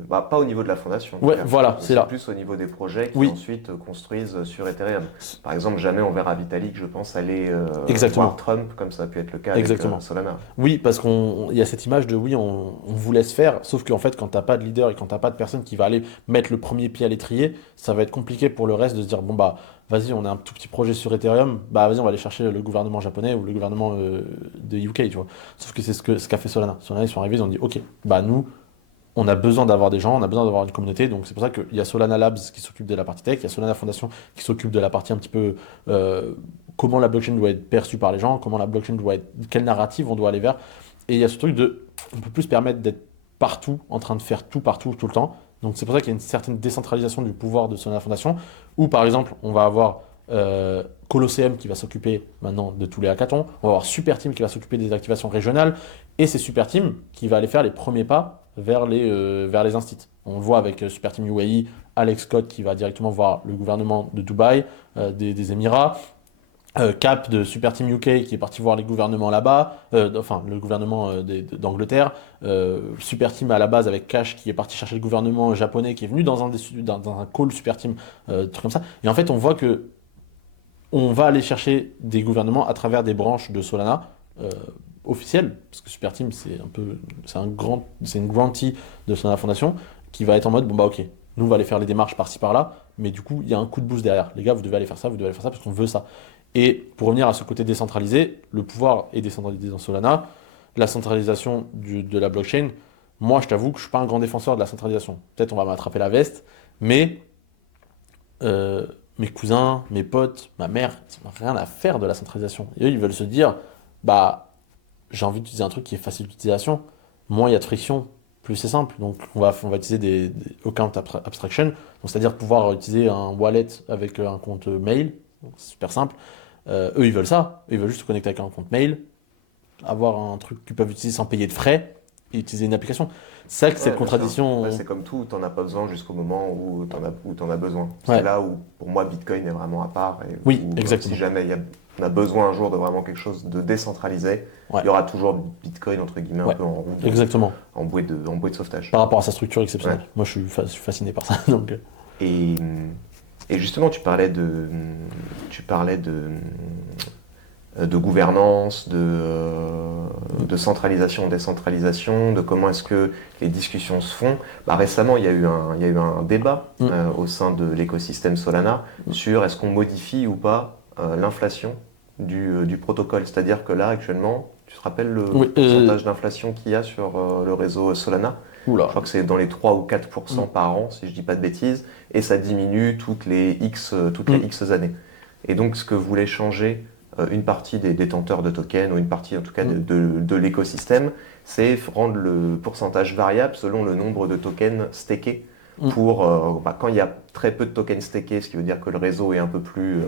Bah, pas au niveau de la fondation. Ouais, voilà, c'est là. Plus au niveau des projets qui Oui. ensuite construisent sur Ethereum. Par exemple, jamais on verra Vitalik, je pense, aller Exactement. voir Trump, comme ça a pu être le cas avec Exactement. Solana. Oui, parce qu'il y a cette image de oui, on vous laisse faire, sauf qu'en fait, quand t'as pas de leader et quand t'as pas de personne qui va aller mettre le premier pied à l'étrier, ça va être compliqué pour le reste de se dire bon bah vas-y, on a un tout petit projet sur Ethereum, bah vas-y, on va aller chercher le gouvernement japonais ou le gouvernement de UK, tu vois. Sauf que c'est ce qu'a fait Solana. Solana, ils sont arrivés, ils ont dit ok, bah nous, on a besoin d'avoir des gens, on a besoin d'avoir une communauté, donc c'est pour ça qu'il y a Solana Labs qui s'occupe de la partie tech, il y a Solana Foundation qui s'occupe de la partie un petit peu comment la blockchain doit être perçue par les gens, comment la blockchain doit être, quelle narrative on doit aller vers. Et il y a ce truc de, on peut plus se permettre d'être partout, en train de faire tout partout, tout le temps. Donc c'est pour ça qu'il y a une certaine décentralisation du pouvoir de Solana Foundation, où par exemple, on va avoir Colosseum qui va s'occuper maintenant de tous les hackathons, on va avoir Super Team qui va s'occuper des activations régionales, et c'est Super Team qui va aller faire les premiers pas vers les instits. On le voit avec Super Team UAE, Alex Scott qui va directement voir le gouvernement de Dubaï, des Émirats, Cap de Super Team UK qui est parti voir les gouvernements là-bas, enfin le gouvernement d'Angleterre, Super Team à la base avec Cash qui est parti chercher le gouvernement japonais qui est venu dans un call Super Team, truc comme ça. Et en fait, on voit que on va aller chercher des gouvernements à travers des branches de Solana officielles, parce que Super Team c'est une grantee de Solana Foundation qui va être en mode bon bah ok, nous on va aller faire les démarches par-ci par-là, mais du coup il y a un coup de boost derrière. Les gars, vous devez aller faire ça, vous devez aller faire ça parce qu'on veut ça. Et pour revenir à ce côté décentralisé, le pouvoir est décentralisé dans Solana, la centralisation de la blockchain. Moi, je t'avoue que je suis pas un grand défenseur de la centralisation. Peut-être on va m'attraper la veste, mais mes cousins, mes potes, ma mère, ils n'ont rien à faire de la centralisation. Et eux, ils veulent se dire, bah, j'ai envie d'utiliser un truc qui est facile d'utilisation. Moins il y a de friction, plus c'est simple. Donc, on va utiliser des account abstraction. Donc, c'est-à-dire pouvoir utiliser un wallet avec un compte mail. Donc, c'est super simple. Eux, ils veulent ça. Ils veulent juste se connecter avec un compte mail, avoir un truc qu'ils peuvent utiliser sans payer de frais et utiliser une application. C'est ça que cette Bien sûr. contradiction. Ouais, c'est comme tout, t'en as pas besoin jusqu'au moment où t'en as besoin. Ouais. C'est là où, pour moi, Bitcoin est vraiment à part. Et Oui, où, exactement. si jamais on a besoin un jour de vraiment quelque chose de décentralisé, Ouais. il y aura toujours Bitcoin, entre guillemets, Ouais. un peu en roue, Exactement. en bouée de sauvetage. Par rapport à sa structure exceptionnelle. Ouais. Moi, je suis fasciné par ça. Donc, Et, et justement, tu parlais de gouvernance, de centralisation, décentralisation, de comment est-ce que les discussions se font. Bah, récemment, il y a eu un débat au sein de l'écosystème Solana sur est-ce qu'on modifie ou pas l'inflation du protocole. C'est-à-dire que là, actuellement, tu te rappelles le pourcentage d'inflation qu'il y a sur le réseau Solana? oula. Je crois que c'est dans les 3 ou 4% par an, si je ne dis pas de bêtises, et ça diminue toutes les X années. Et donc, ce que voulait changer une partie des détenteurs de tokens, ou une partie en tout cas de l'écosystème, c'est rendre le pourcentage variable selon le nombre de tokens stakés. Pour quand il y a très peu de tokens stakés, ce qui veut dire que le réseau est un peu plus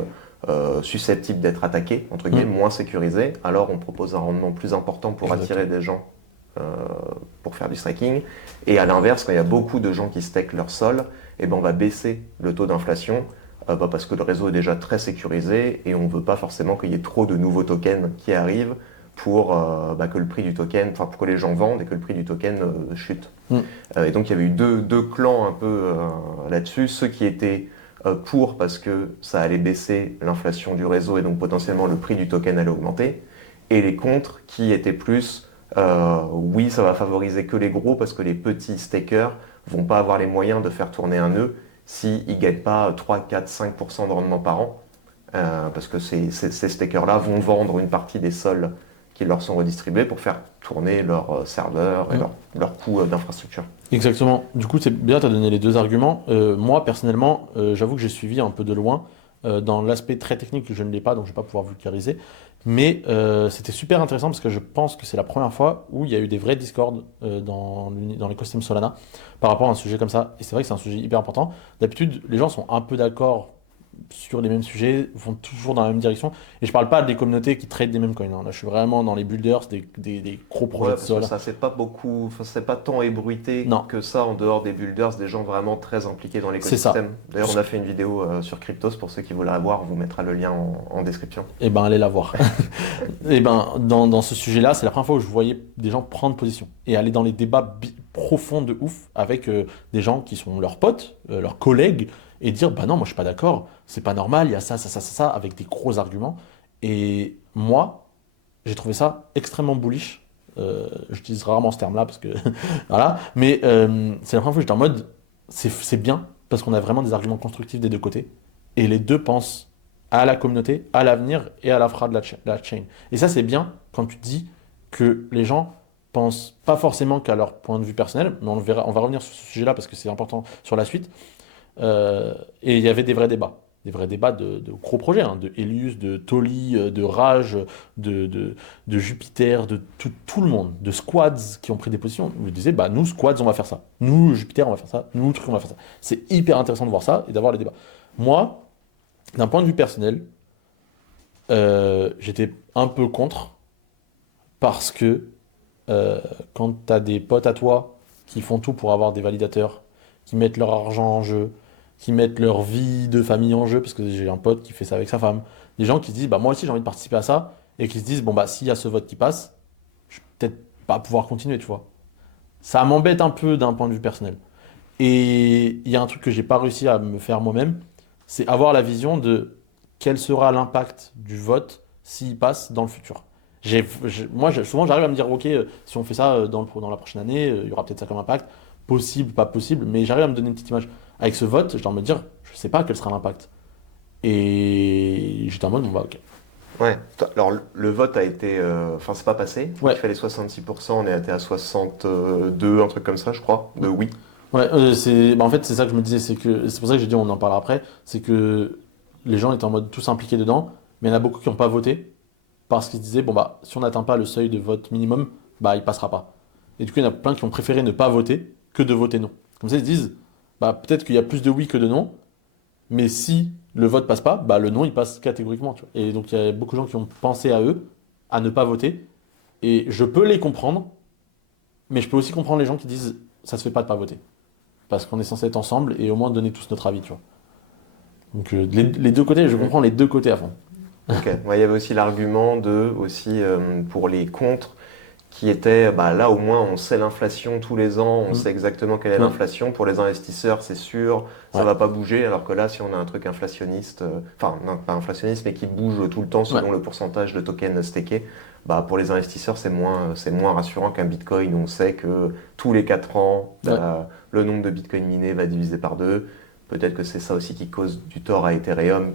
susceptible d'être attaqué, entre guillemets, moins sécurisé, alors on propose un rendement plus important pour attirer des gens pour faire du staking. Et à l'inverse, quand il y a beaucoup de gens qui stakent leur sol, et ben on va baisser le taux d'inflation parce que le réseau est déjà très sécurisé et on ne veut pas forcément qu'il y ait trop de nouveaux tokens qui arrivent pour que le prix du token, enfin pour que les gens vendent et que le prix du token chute. Et donc il y avait eu deux clans un peu là-dessus, ceux qui étaient pour parce que ça allait baisser l'inflation du réseau et donc potentiellement le prix du token allait augmenter, et les contre qui étaient plus oui, ça va favoriser que les gros parce que les petits stakers vont pas avoir les moyens de faire tourner un nœud s'ils ne gagnent pas 3, 4, 5% de rendement par an, parce que ces stakers-là vont vendre une partie des sols qui leur sont redistribués pour faire tourner leur serveur et leur coût d'infrastructure. Exactement. Du coup, c'est bien, tu as donné les deux arguments. Moi, personnellement, j'avoue que j'ai suivi un peu de loin. Dans l'aspect très technique, je ne l'ai pas, donc je ne vais pas pouvoir vulgariser. Mais c'était super intéressant parce que je pense que c'est la première fois où il y a eu des vrais discords dans l'écosystème Solana par rapport à un sujet comme ça. Et c'est vrai que c'est un sujet hyper important. D'habitude, les gens sont un peu d'accord sur les mêmes sujets, vont toujours dans la même direction. Et je parle pas des communautés qui traitent des mêmes coins. Hein. Là, je suis vraiment dans les builders, des gros projets de sol. Ça, c'est pas beaucoup, c'est pas tant ébruité que ça en dehors des builders, des gens vraiment très impliqués dans l'écosystème. D'ailleurs, on a fait une vidéo sur Cryptos, pour ceux qui veulent la voir, on vous mettra le lien en description. Et ben, allez la voir. Et ben, dans ce sujet-là, c'est la première fois où je voyais des gens prendre position et aller dans les débats profond de ouf avec des gens qui sont leurs potes, leurs collègues, et dire bah non, moi je suis pas d'accord, c'est pas normal, il y a ça, ça, ça, ça, ça, avec des gros arguments. Et moi, j'ai trouvé ça extrêmement bullish. J'utilise rarement ce terme-là parce que voilà, mais c'est la première fois que j'étais en mode c'est bien parce qu'on a vraiment des arguments constructifs des deux côtés et les deux pensent à la communauté, à l'avenir et à l'infra de la chain. Et ça, c'est bien quand tu dis que les gens pensent pas forcément qu'à leur point de vue personnel, mais on va revenir sur ce sujet-là parce que c'est important sur la suite. Et il y avait des vrais débats. Des vrais débats de gros projets, hein, de Helios, de Tolly, de Rage, de Jupiter, de tout le monde, de squads qui ont pris des positions. Où ils disaient, bah, nous, squads, on va faire ça. Nous, Jupiter, on va faire ça. Nous, truc, on va faire ça. C'est hyper intéressant de voir ça et d'avoir les débats. Moi, d'un point de vue personnel, j'étais un peu contre parce que quand tu as des potes à toi qui font tout pour avoir des validateurs, qui mettent leur argent en jeu, qui mettent leur vie de famille en jeu, parce que j'ai un pote qui fait ça avec sa femme, des gens qui se disent bah moi aussi j'ai envie de participer à ça, et qui se disent bon bah s'il y a ce vote qui passe, je vais peut-être pas pouvoir continuer, tu vois. Ça m'embête un peu d'un point de vue personnel. Et il y a un truc que j'ai pas réussi à me faire moi-même, c'est avoir la vision de quel sera l'impact du vote s'il passe dans le futur. Souvent, j'arrive à me dire, ok, si on fait ça dans la prochaine année, il y aura peut-être ça comme impact, possible, pas possible, mais j'arrive à me donner une petite image. Avec ce vote, je dois me dire, je sais pas quel sera l'impact. Et j'étais en mode, bon bah ok. Ouais, alors le vote a été. Enfin, c'est pas passé. Ouais, Il fallait 66%, on est été à 62, un truc comme ça, je crois, de oui. ouais, en fait, c'est ça que je me disais, c'est pour ça que j'ai dit, on en parlera après, c'est que les gens étaient en mode tous impliqués dedans, mais il y en a beaucoup qui n'ont pas voté, parce qu'ils se disaient, bon bah, si on n'atteint pas le seuil de vote minimum, bah, il passera pas. Et du coup, il y en a plein qui ont préféré ne pas voter que de voter non. Comme ça, ils se disent, bah, peut-être qu'il y a plus de oui que de non, mais si le vote passe pas, bah, le non, il passe catégoriquement, tu vois. Et donc, il y a beaucoup de gens qui ont pensé à eux, à ne pas voter, et je peux les comprendre, mais je peux aussi comprendre les gens qui disent, ça se fait pas de pas voter. Parce qu'on est censé être ensemble et au moins donner tous notre avis, tu vois. Donc, les deux côtés, je Mhm. comprends les deux côtés à fond. Ok. Ouais, il y avait aussi l'argument de, aussi, pour les contre, qui était, bah, là au moins on sait l'inflation tous les ans, on Mm. sait exactement quelle est Ouais. l'inflation. Pour les investisseurs, c'est sûr, ça Ouais. va pas bouger. Alors que là, si on a un truc inflationniste, enfin non, pas inflationniste, mais qui bouge tout le temps Ouais. selon le pourcentage de tokens stakés, bah, pour les investisseurs, c'est moins rassurant qu'un Bitcoin où on sait que tous les 4 ans, Ouais. le nombre de Bitcoin minés va diviser par 2. Peut-être que c'est ça aussi qui cause du tort à Ethereum,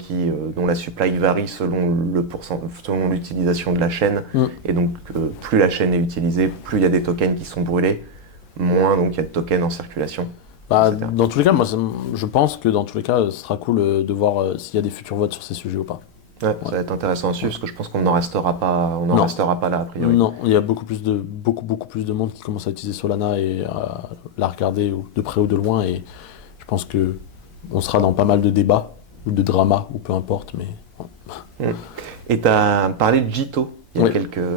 dont la supply varie selon l'utilisation de la chaîne. Mm. Et donc, plus la chaîne est utilisée, plus il y a des tokens qui sont brûlés, moins donc il y a de tokens en circulation, Bah, etc. dans tous les cas, je pense que dans tous les cas, ce sera cool de voir s'il y a des futurs votes sur ces sujets ou pas. Ouais, Ouais. ça va être intéressant à suivre, parce que je pense qu'on n'en Non. restera pas là, a priori. Non, il y a beaucoup plus de monde qui commence à utiliser Solana et à la regarder de près ou de loin. Et je pense que on sera dans pas mal de débats ou de dramas ou peu importe. Mais Mm. Et tu as parlé de Jito oui.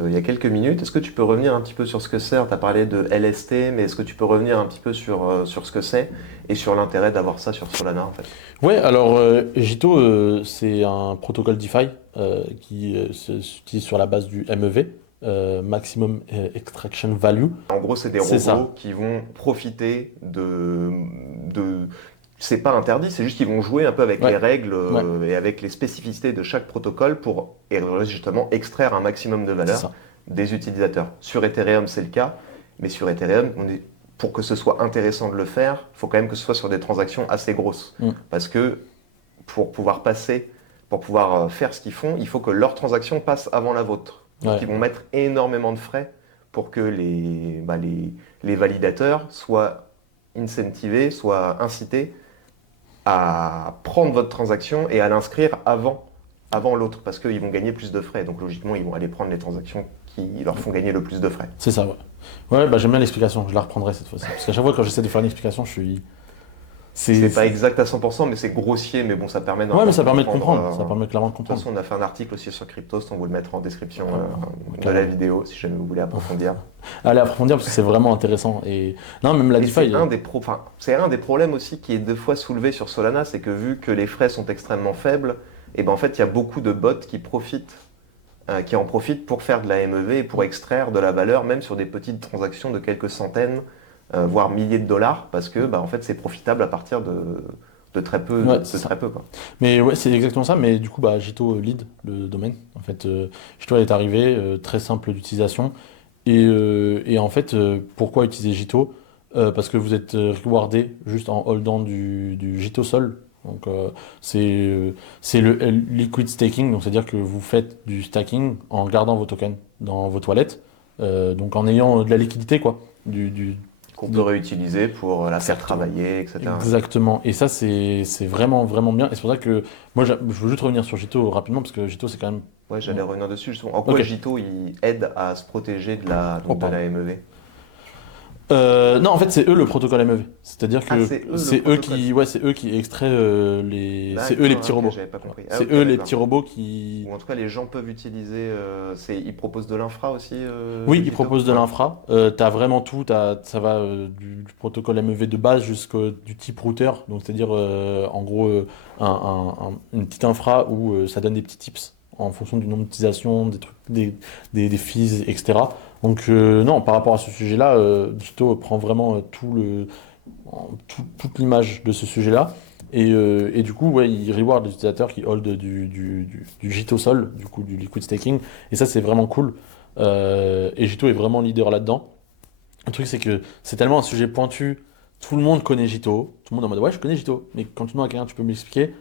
il y a quelques minutes. Est-ce que tu peux revenir un petit peu sur ce que c'est? Tu as parlé de LST, mais est-ce que tu peux revenir un petit peu sur ce que c'est et sur l'intérêt d'avoir ça sur Solana en fait? Ouais, alors Jito, c'est un protocole DeFi qui s'utilise sur la base du MEV, Maximum Extraction Value. En gros, c'est des C'est ça. robots qui vont profiter de... C'est pas interdit, c'est juste qu'ils vont jouer un peu avec Ouais. les règles Ouais. et avec les spécificités de chaque protocole pour justement extraire un maximum de C'est valeur ça. des utilisateurs. Sur Ethereum, c'est le cas, mais sur Ethereum, pour que ce soit intéressant de le faire, il faut quand même que ce soit sur des transactions assez grosses. Mm. Parce que pour pouvoir faire ce qu'ils font, il faut que leur transaction passe avant la vôtre. Donc Ouais. ils vont mettre énormément de frais pour que les validateurs soient incentivés, soient incités à prendre votre transaction et à l'inscrire avant l'autre, parce qu'ils vont gagner plus de frais. Donc logiquement, ils vont aller prendre les transactions qui leur font gagner le plus de frais. C'est ça, ouais. Ouais, bah j'aime bien l'explication, je la reprendrai cette fois-ci. Parce qu'à chaque fois quand j'essaie de faire une explication, je suis. C'est pas exact à 100%, mais c'est grossier, mais bon, ça permet Ouais, mais ça permet de comprendre. comprendre. Ça permet clairement de De toute comprendre. façon, on a fait un article aussi sur Cryptost, on vous le mettra en description de carrément. la vidéo, si jamais vous voulez approfondir. Allez approfondir parce que c'est vraiment intéressant. Et non, même la Et DeFi. c'est un des problèmes aussi qui est deux fois soulevé sur Solana, c'est que vu que les frais sont extrêmement faibles, et ben en fait, il y a beaucoup de bots qui en profitent pour faire de la MEV et pour extraire de la valeur, même sur des petites transactions de quelques centaines, voire milliers de dollars, parce que en fait, c'est profitable à partir de très peu, Ouais, de c'est ça. très peu, quoi. Mais ouais, c'est exactement ça. Mais du coup, Gito lead le domaine. En fait, Gito est arrivé, très simple d'utilisation. Et en fait, pourquoi utiliser Gito? Parce que vous êtes rewardé juste en holdant du Gito Sol. Donc, c'est le liquid staking. Donc, c'est-à-dire que vous faites du stacking en gardant vos tokens dans vos toilettes. Donc, en ayant de la liquidité, quoi. Qu'on peut De- réutiliser pour la faire Exactement. travailler, etc. Exactement. Et ça, c'est vraiment, vraiment bien. Et c'est pour ça que moi, je veux juste revenir sur Gito rapidement, parce que Gito, c'est quand même. Ouais, j'allais revenir dessus, justement. En quoi Ok. Jito, il aide à se protéger Oh, donc de pardon. la MEV? Non, en fait, c'est eux le protocole MEV. C'est-à-dire Ah, que c'est eux le protocole. c'est eux qui extraient c'est eux les D'accord, petits ok, robots. j'avais pas Voilà. compris. Ah, C'est ok, eux les d'accord. petits robots qui. Ou en tout cas, les gens peuvent utiliser. Ils proposent de l'infra aussi, Oui, ils Jito? proposent de Ouais. l'infra. T'as vraiment tout. Ça va du protocole MEV de base jusqu'au du type routeur. Donc, c'est-à-dire, en gros, une petite infra où ça donne des petits tips en fonction du nombre d'utilisation, des trucs, des fees, etc. Donc, non, par rapport à ce sujet-là, Gito prend vraiment toute l'image de ce sujet-là. Et du coup, ouais, il reward les utilisateurs qui hold du Gito Sol, du coup, du liquid staking. Et ça, c'est vraiment cool. Et Gito est vraiment leader là-dedans. Le truc, c'est que c'est tellement un sujet pointu. Tout le monde connaît Gito. Tout le monde est en mode ouais, je connais Gito. Mais quand tu demandes à quelqu'un, tu peux m'expliquer,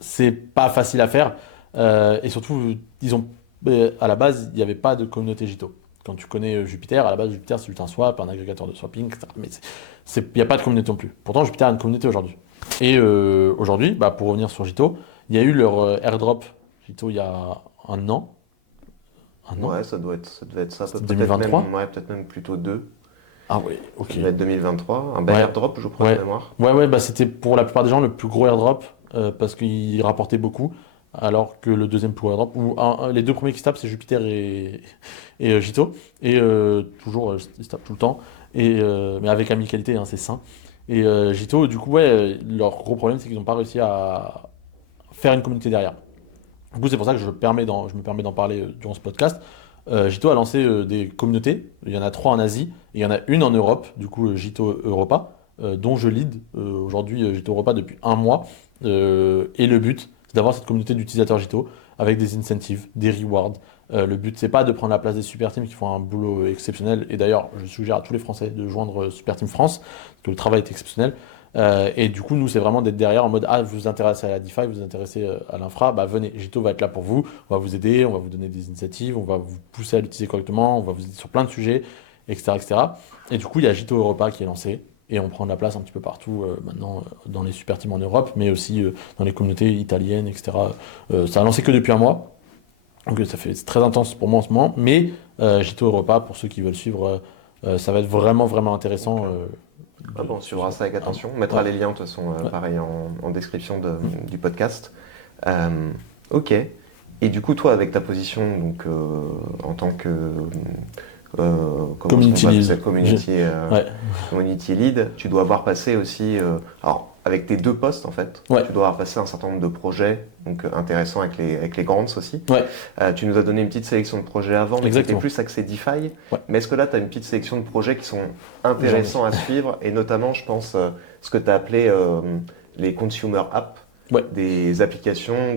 c'est pas facile à faire. Et surtout, à la base, il n'y avait pas de communauté Gito. Quand tu connais Jupiter, à la base, Jupiter, c'est juste un swap, un agrégateur de swapping, etc. Mais il n'y a pas de communauté non plus. Pourtant, Jupiter a une communauté aujourd'hui. Et aujourd'hui, pour revenir sur Gito, il y a eu leur airdrop Gito il y a un an. Un an? Ouais, ça devait être ça. C'était Peut-être même, 2023? ouais, peut-être même plutôt deux. Ah ouais, Ça ok. devait être 2023. Un bel Ouais, airdrop, je crois, de ouais. mémoire. Ouais, c'était pour la plupart des gens le plus gros airdrop parce qu'il rapportait beaucoup. Alors que le deuxième plus gros airdrop, les deux premiers qui se tapent, c'est Jupiter et Gito. Et toujours, ils se tapent tout le temps. Mais avec amicalité, hein, c'est sain. Et Gito, du coup, ouais, leur gros problème, c'est qu'ils n'ont pas réussi à faire une communauté derrière. Du coup, c'est pour ça que je me permets d'en parler durant ce podcast. Gito a lancé des communautés. Il y en a 3 en Asie et il y en a une en Europe, du coup Gito Europa, dont je lead aujourd'hui Gito Europa depuis un mois. Et le but, c'est d'avoir cette communauté d'utilisateurs Gito avec des incentives, des rewards. Le but, c'est pas de prendre la place des super teams qui font un boulot exceptionnel. Et d'ailleurs, je suggère à tous les Français de joindre Super Team France, parce que le travail est exceptionnel. Et du coup, nous, c'est vraiment d'être derrière en mode ah, vous vous intéressez à la DeFi, vous vous intéressez à l'infra, venez, Gito va être là pour vous, on va vous aider, on va vous donner des initiatives, on va vous pousser à l'utiliser correctement, on va vous aider sur plein de sujets, etc., etc. Et du coup, il y a Gito Europa qui est lancé, et on prend de la place un petit peu partout maintenant dans les super teams en Europe, mais aussi dans les communautés italiennes, etc. Ça a lancé que depuis un mois, donc c'est très intense pour moi en ce moment, mais Gito Europa, pour ceux qui veulent suivre, ça va être vraiment, vraiment intéressant. Ah bon, on suivra ça avec attention. On Ouais. mettra les liens, de toute façon, Ouais. pareil, en description du podcast. Euh, ok. Et du coup, toi, avec ta position donc, en tant que comment est-ce qu'on Community passe lead. cette Ouais. community lead, tu dois avoir passé aussi, alors avec tes deux postes en fait, Ouais. tu dois avoir passé un certain nombre de projets donc intéressants avec les grants aussi. Ouais. Tu nous as donné une petite sélection de projets avant, mais c'était Exactement. plus axé DeFi. Ouais. Mais est-ce que là, tu as une petite sélection de projets qui sont intéressants à suivre, et notamment, je pense, ce que tu as appelé les consumer apps, Ouais. des applications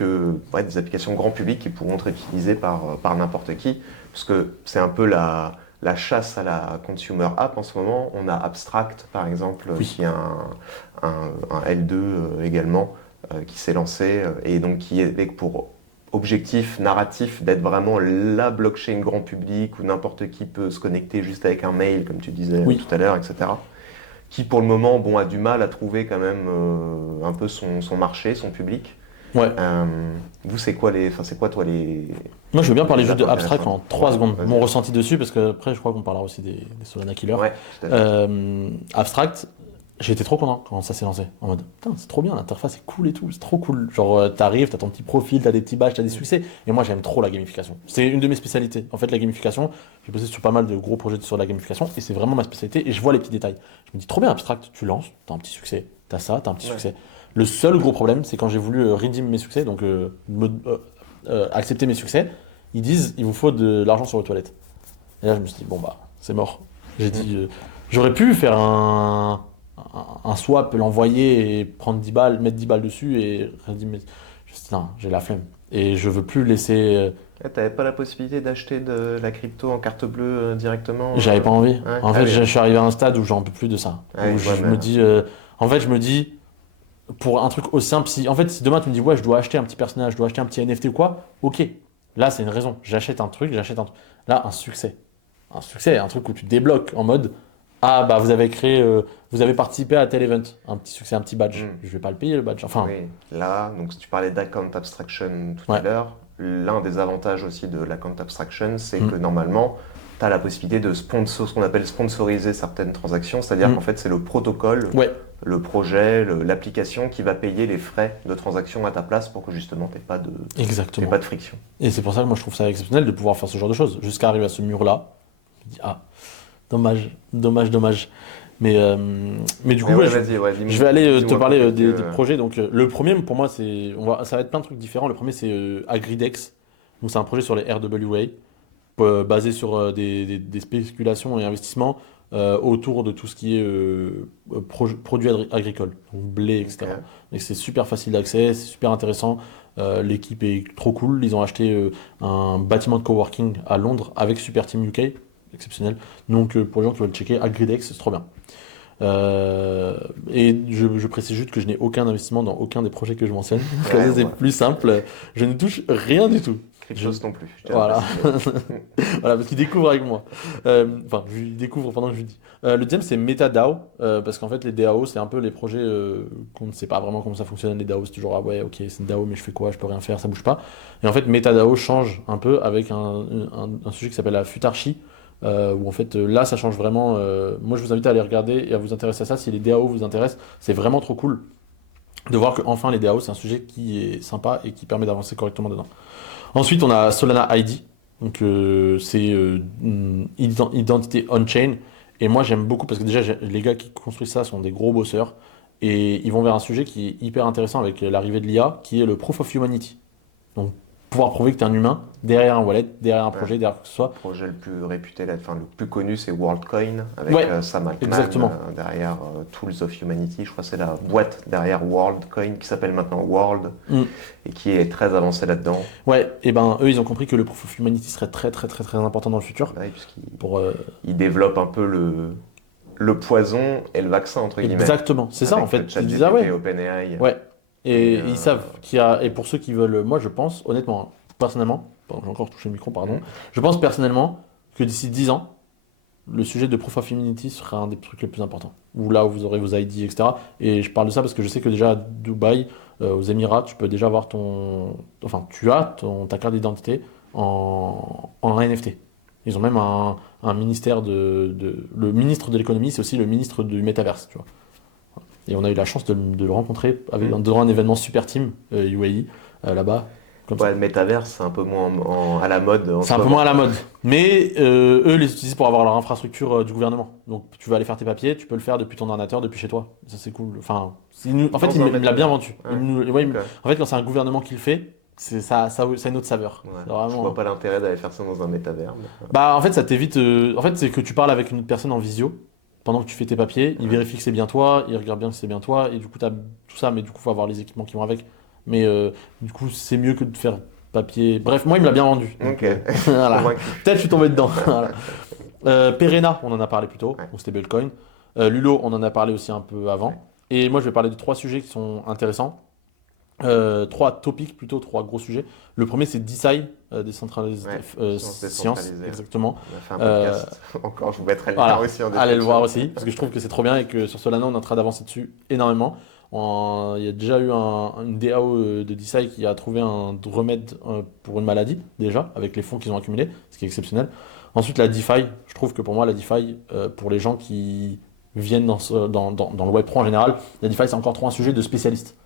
des applications grand public qui pourront être utilisées par n'importe qui, parce que c'est un peu la chasse à la consumer app en ce moment. On a Abstract, par exemple, Oui. qui est un L2 également, qui s'est lancé, et donc qui est avec pour objectif narratif d'être vraiment la blockchain grand public où n'importe qui peut se connecter juste avec un mail, comme tu disais Oui. tout à l'heure, etc. Qui pour le moment a du mal à trouver quand même un peu son marché, son public. Ouais. Vous, c'est quoi toi les... Moi, je veux bien parler les juste de apps Abstract en intéressantes? 3 Ouais, secondes. vas-y. Mon ressenti dessus, parce que après, je crois qu'on parlera aussi des Solana Killers. Ouais, tout à fait. Abstract, j'ai été trop content quand ça s'est lancé. En mode, putain, c'est trop bien, l'interface est cool et tout, c'est trop cool. Genre, t'arrives, t'as ton petit profil, t'as des petits badges, t'as des succès. Et moi, j'aime trop la gamification. C'est une de mes spécialités. En fait, la gamification, j'ai bossé sur pas mal de gros projets sur la gamification et c'est vraiment ma spécialité et je vois les petits détails. Je me dis, trop bien, Abstract, tu lances, t'as un petit succès, t'as ça, t'as un petit Ouais. succès. Le seul gros problème, c'est quand j'ai voulu redeem mes succès, donc accepter mes succès, ils disent, il vous faut de l'argent sur vos toilettes. Et là, je me suis dit, bon, c'est mort. J'ai dit, j'aurais pu faire un swap, l'envoyer et prendre 10 balles, mettre 10 balles dessus et j'ai dit, mais non, j'ai la flemme. Et je veux plus laisser. T'avais pas la possibilité d'acheter de la crypto en carte bleue directement J'avais pas envie. Ouais. En fait, je suis arrivé à un stade où j'en peux plus de ça. Ouais, Où je me dis, en fait, je me dis, pour un truc aussi simple, en fait, si demain tu me dis, ouais, je dois acheter un petit personnage, je dois acheter un petit NFT ou quoi, ok. Là, c'est une raison. J'achète un truc, j'achète un truc. Là, un succès. Un truc où tu débloques en mode, ah, bah, vous avez participé à tel event. Un petit succès, un petit badge. Je vais pas le payer, le badge. Enfin. Oui, là, donc si tu parlais d'account abstraction tout Ouais. à l'heure, l'un des avantages aussi de l'account abstraction, c'est que normalement, tu as la possibilité de ce qu'on appelle sponsoriser certaines transactions, c'est-à-dire qu'en fait, c'est le protocole, Ouais. le projet, l'application qui va payer les frais de transaction à ta place pour que justement, tu n'aies pas Exactement. pas de friction. Et c'est pour ça que moi je trouve ça exceptionnel de pouvoir faire ce genre de choses. Jusqu'à arriver à ce mur-là, je me dis, ah, dommage, dommage, dommage. Mais du coup, Mais ouais, vas-y, dis-moi- je vais aller te dis-moi parler des quelques- projets. Donc, le premier, pour moi, ça va être plein de trucs différents. Le premier, c'est Agridex. Donc, c'est un projet sur les RWA, basé sur des spéculations et investissements autour de tout ce qui est produits agricoles, donc blé, etc. Ok. Et c'est super facile d'accès, c'est super intéressant. L'équipe est trop cool. Ils ont acheté un bâtiment de coworking à Londres avec Super Team UK, exceptionnel. Donc, pour les gens qui veulent checker, Agridex, c'est trop bien. Et je précise juste que je n'ai aucun investissement dans aucun des projets que je mentionne. Comme ça, c'est plus simple. Je ne touche rien du tout. Cryptos non plus. Voilà. Voilà, parce qu'il découvre avec moi. Enfin, je découvre pendant que je lui dis. Le deuxième, c'est MetaDAO, parce qu'en fait, les DAO, c'est un peu les projets qu'on ne sait pas vraiment comment ça fonctionne. Les DAO, c'est toujours, ah ouais, ok, c'est une DAO, mais je fais quoi? Je peux rien faire, ça bouge pas. Et en fait, MetaDAO change un peu avec un sujet qui s'appelle la Futarchi, où en fait, là, ça change vraiment. Moi, je vous invite à aller regarder et à vous intéresser à ça. Si les DAO vous intéressent, c'est vraiment trop cool de voir que enfin les DAO, c'est un sujet qui est sympa et qui permet d'avancer correctement dedans. Ensuite, on a Solana ID, donc c'est identité on-chain. Et moi, j'aime beaucoup parce que déjà, les gars qui construisent ça sont des gros bosseurs et ils vont vers un sujet qui est hyper intéressant avec l'arrivée de l'IA, qui est le proof of humanity. Donc, pouvoir prouver que tu es un humain derrière un wallet, derrière un projet, derrière quoi que ce soit. Le projet le plus réputé, le plus connu, c'est WorldCoin, avec Sam Altman exactement. derrière Tools of Humanity. Je crois que c'est la boîte derrière WorldCoin, qui s'appelle maintenant World, et qui est très avancée là-dedans. Ouais, et ben eux, ils ont compris que le proof of humanity serait très très très très important dans le futur. Ouais, puisqu'ils ils développent un peu le poison et le vaccin, entre guillemets. Exactement, c'est ça en fait. Ils disent, ah ouais. OpenAI. Ouais. Et ils savent qu'il y a. Et pour ceux qui veulent. Moi, je pense, honnêtement, personnellement, j'ai encore touché le micro, pardon. Je pense personnellement que d'ici 10 ans, le sujet de Proof of Humanity sera un des trucs les plus importants. Ou là où vous aurez vos ID, etc. Et je parle de ça parce que je sais que déjà à Dubaï, aux Émirats, tu peux déjà avoir Enfin, tu as ta carte d'identité en NFT. Ils ont même un ministère Le ministre de l'économie, c'est aussi le ministre du métaverse, tu vois. Et on a eu la chance de le rencontrer durant un événement Super Team UAE là-bas. Le métaverse, c'est un peu moins à la mode. C'est un peu moins à la mode. Mais eux les utilisent pour avoir leur infrastructure du gouvernement. Donc tu vas aller faire tes papiers, tu peux le faire depuis ton ordinateur, depuis chez toi. Ça c'est cool. Enfin, en fait, il me l'a bien vendu. En fait, quand c'est un gouvernement qui le fait, ça a une autre saveur. Ouais. Vraiment... Je vois pas l'intérêt d'aller faire ça dans un métavers. Bah en fait, ça t'évite. En fait, c'est que tu parles avec une autre personne en visio. Pendant que tu fais tes papiers, il vérifie que c'est bien toi, il regarde bien que c'est bien toi, et du coup, tu as tout ça, mais du coup, il faut avoir les équipements qui vont avec. Mais du coup, c'est mieux que de faire papier. Bref, moi, il me l'a bien vendu. Ok. Voilà. Peut-être je suis tombé dedans. Voilà. Perena, on en a parlé plus tôt, donc c'était Bellcoin. Lulo, on en a parlé aussi un peu avant. Et moi, je vais parler de 3 sujets qui sont intéressants. 3 topics, plutôt 3 gros sujets. Le premier, c'est DeSci, Decentralized Science, exactement. On a fait un podcast. Encore, je vous mettrai le lien aussi en description. Allez le voir aussi, parce que je trouve que c'est trop bien et que sur Solana, on est en train d'avancer dessus énormément. Il y a déjà eu une DAO de DeSci qui a trouvé un remède pour une maladie, déjà, avec les fonds qu'ils ont accumulés, ce qui est exceptionnel. Ensuite, la DeFi, je trouve que pour moi, la DeFi, pour les gens qui viennent dans le Web 3 en général, la DeFi, c'est encore trop un sujet de spécialiste.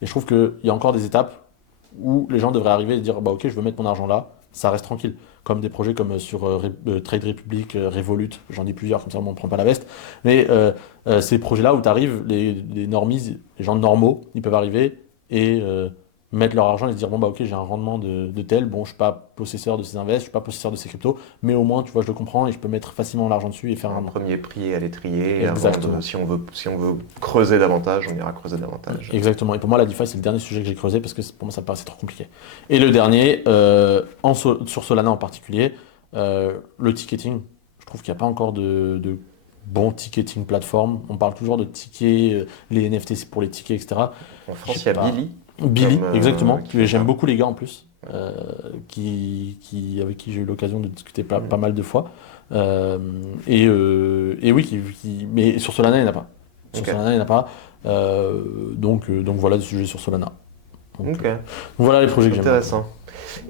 Et je trouve qu'il y a encore des étapes où les gens devraient arriver et dire bah ok, je veux mettre mon argent là, ça reste tranquille. Comme des projets comme sur Trade Republic, Revolut, j'en dis plusieurs, comme ça on ne prend pas la veste. Mais ces projets-là où tu arrives, les normies, les gens normaux, ils peuvent arriver et mettre leur argent et se dire, bon, bah, ok, j'ai un rendement de tel, bon, je suis pas possesseur de ces invests, je suis pas possesseur de ces cryptos, mais au moins, tu vois, je le comprends et je peux mettre facilement l'argent dessus et faire un Un rendement. premier prix à l'étrier, et avant Exactement. si on veut creuser davantage, on ira creuser davantage. Exactement. Et pour moi, la DeFi, c'est le dernier sujet que j'ai creusé parce que pour moi, ça me paraissait trop compliqué. Et le dernier, sur Solana en particulier, le ticketing. Je trouve qu'il n'y a pas encore de bon ticketing plateforme. On parle toujours de tickets, les NFT, c'est pour les tickets, etc. En Je France, sais il y a pas. Billy, Billy, exactement. qui fait J'aime ça. beaucoup les gars en plus, avec qui j'ai eu l'occasion de discuter pas mal de fois. Et oui, mais sur Solana, il n'y en a pas. Sur Ok. Solana, il n'y en a pas. Donc voilà le sujet sur Solana. Donc, Ok. donc voilà les projets que j'aime. Intéressant.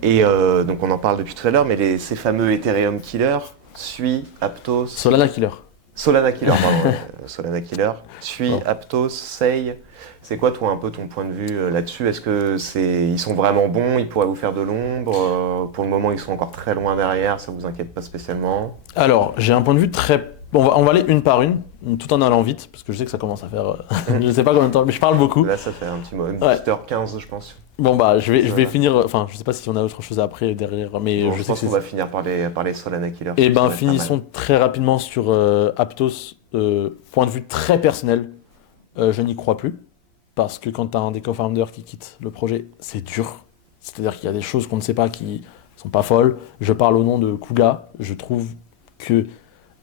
Et donc on en parle depuis tout à l'heure, mais ces fameux Ethereum Killer, Sui, Aptos, Solana Killer. Solana Killer, pardon, Solana Killer, Sui, Bon. Aptos, Sei. C'est quoi toi un peu ton point de vue là-dessus? Est-ce que ils sont vraiment bons, ils pourraient vous faire de l'ombre? Pour le moment, ils sont encore très loin derrière, ça vous inquiète pas spécialement? Alors, j'ai un point de vue très. On va aller une par une, tout en allant vite, parce que je sais que ça commence à faire. Je sais pas combien de temps, mais je parle beaucoup. Là, ça fait un petit moment, une Ouais. petite heure 15, je pense. Bon, bah, je vais Voilà. finir. Enfin, je sais pas si on a autre chose après derrière, mais Bon, je je sais pense que qu'on c'est. va finir par les Solana Killer. Et Ça ben, va être pas mal. finissons très rapidement sur Aptos. Point de vue très personnel, je n'y crois plus. Parce que quand tu as un des co-founders qui quitte le projet, c'est dur. C'est-à-dire qu'il y a des choses qu'on ne sait pas qui sont pas folles. Je parle au nom de Kuga. Je trouve que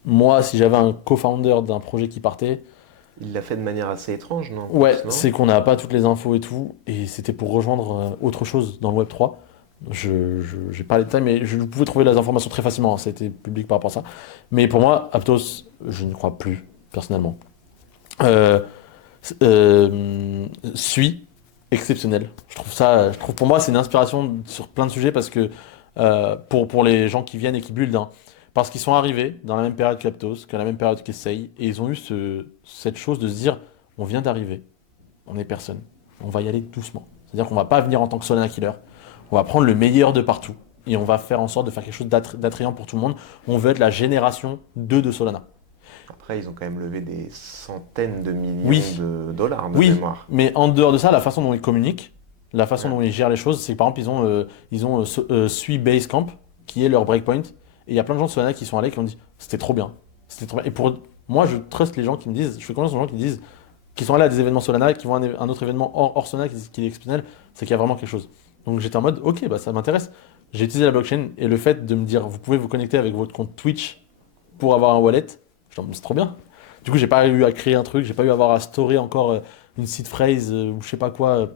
moi, si j'avais un co-founder d'un projet qui partait, Il l'a fait de manière assez étrange, non? ouais, Non. c'est qu'on n'a pas toutes les infos et tout. Et c'était pour rejoindre autre chose dans le Web3. Je j'ai pas les détails, mais vous pouvez trouver les informations très facilement. Hein, c'était public par rapport à ça. Mais pour moi, Aptos, je n'y crois plus, personnellement. Euh, Sui, exceptionnel. Pour moi, c'est une inspiration sur plein de sujets parce que pour les gens qui viennent et qui buildent, hein, parce qu'ils sont arrivés dans la même période qu'Aptos, qu'à la même période qu'Essay, et ils ont eu cette chose de se dire, on vient d'arriver, on est personne, on va y aller doucement. C'est-à-dire qu'on va pas venir en tant que Solana Killer, on va prendre le meilleur de partout et on va faire en sorte de faire quelque chose d'attrayant pour tout le monde. On veut être la génération 2 de Solana. Après, ils ont quand même levé des centaines de millions Oui, de dollars de oui, mémoire. mais en dehors de ça, la façon dont ils communiquent, la façon Ouais. dont ils gèrent les choses, c'est que par exemple, ils ont Sui Basecamp, qui est leur breakpoint, et il y a plein de gens de Solana qui sont allés qui ont dit c'était trop bien. C'était trop bien. Et pour moi, je trust les gens qui me disent, je fais confiance aux gens qui me disent, qui sont allés à des événements Solana, qui vont à un autre événement hors Solana qui est exceptionnel, c'est qu'il y a vraiment quelque chose. Donc j'étais en mode, ok, bah ça m'intéresse. J'ai utilisé la blockchain et le fait de me dire, vous pouvez vous connecter avec votre compte Twitch pour avoir un wallet, je me c'est trop bien. Du coup, j'ai pas eu à créer un truc, j'ai pas eu à avoir à storer encore une seed phrase ou je sais pas quoi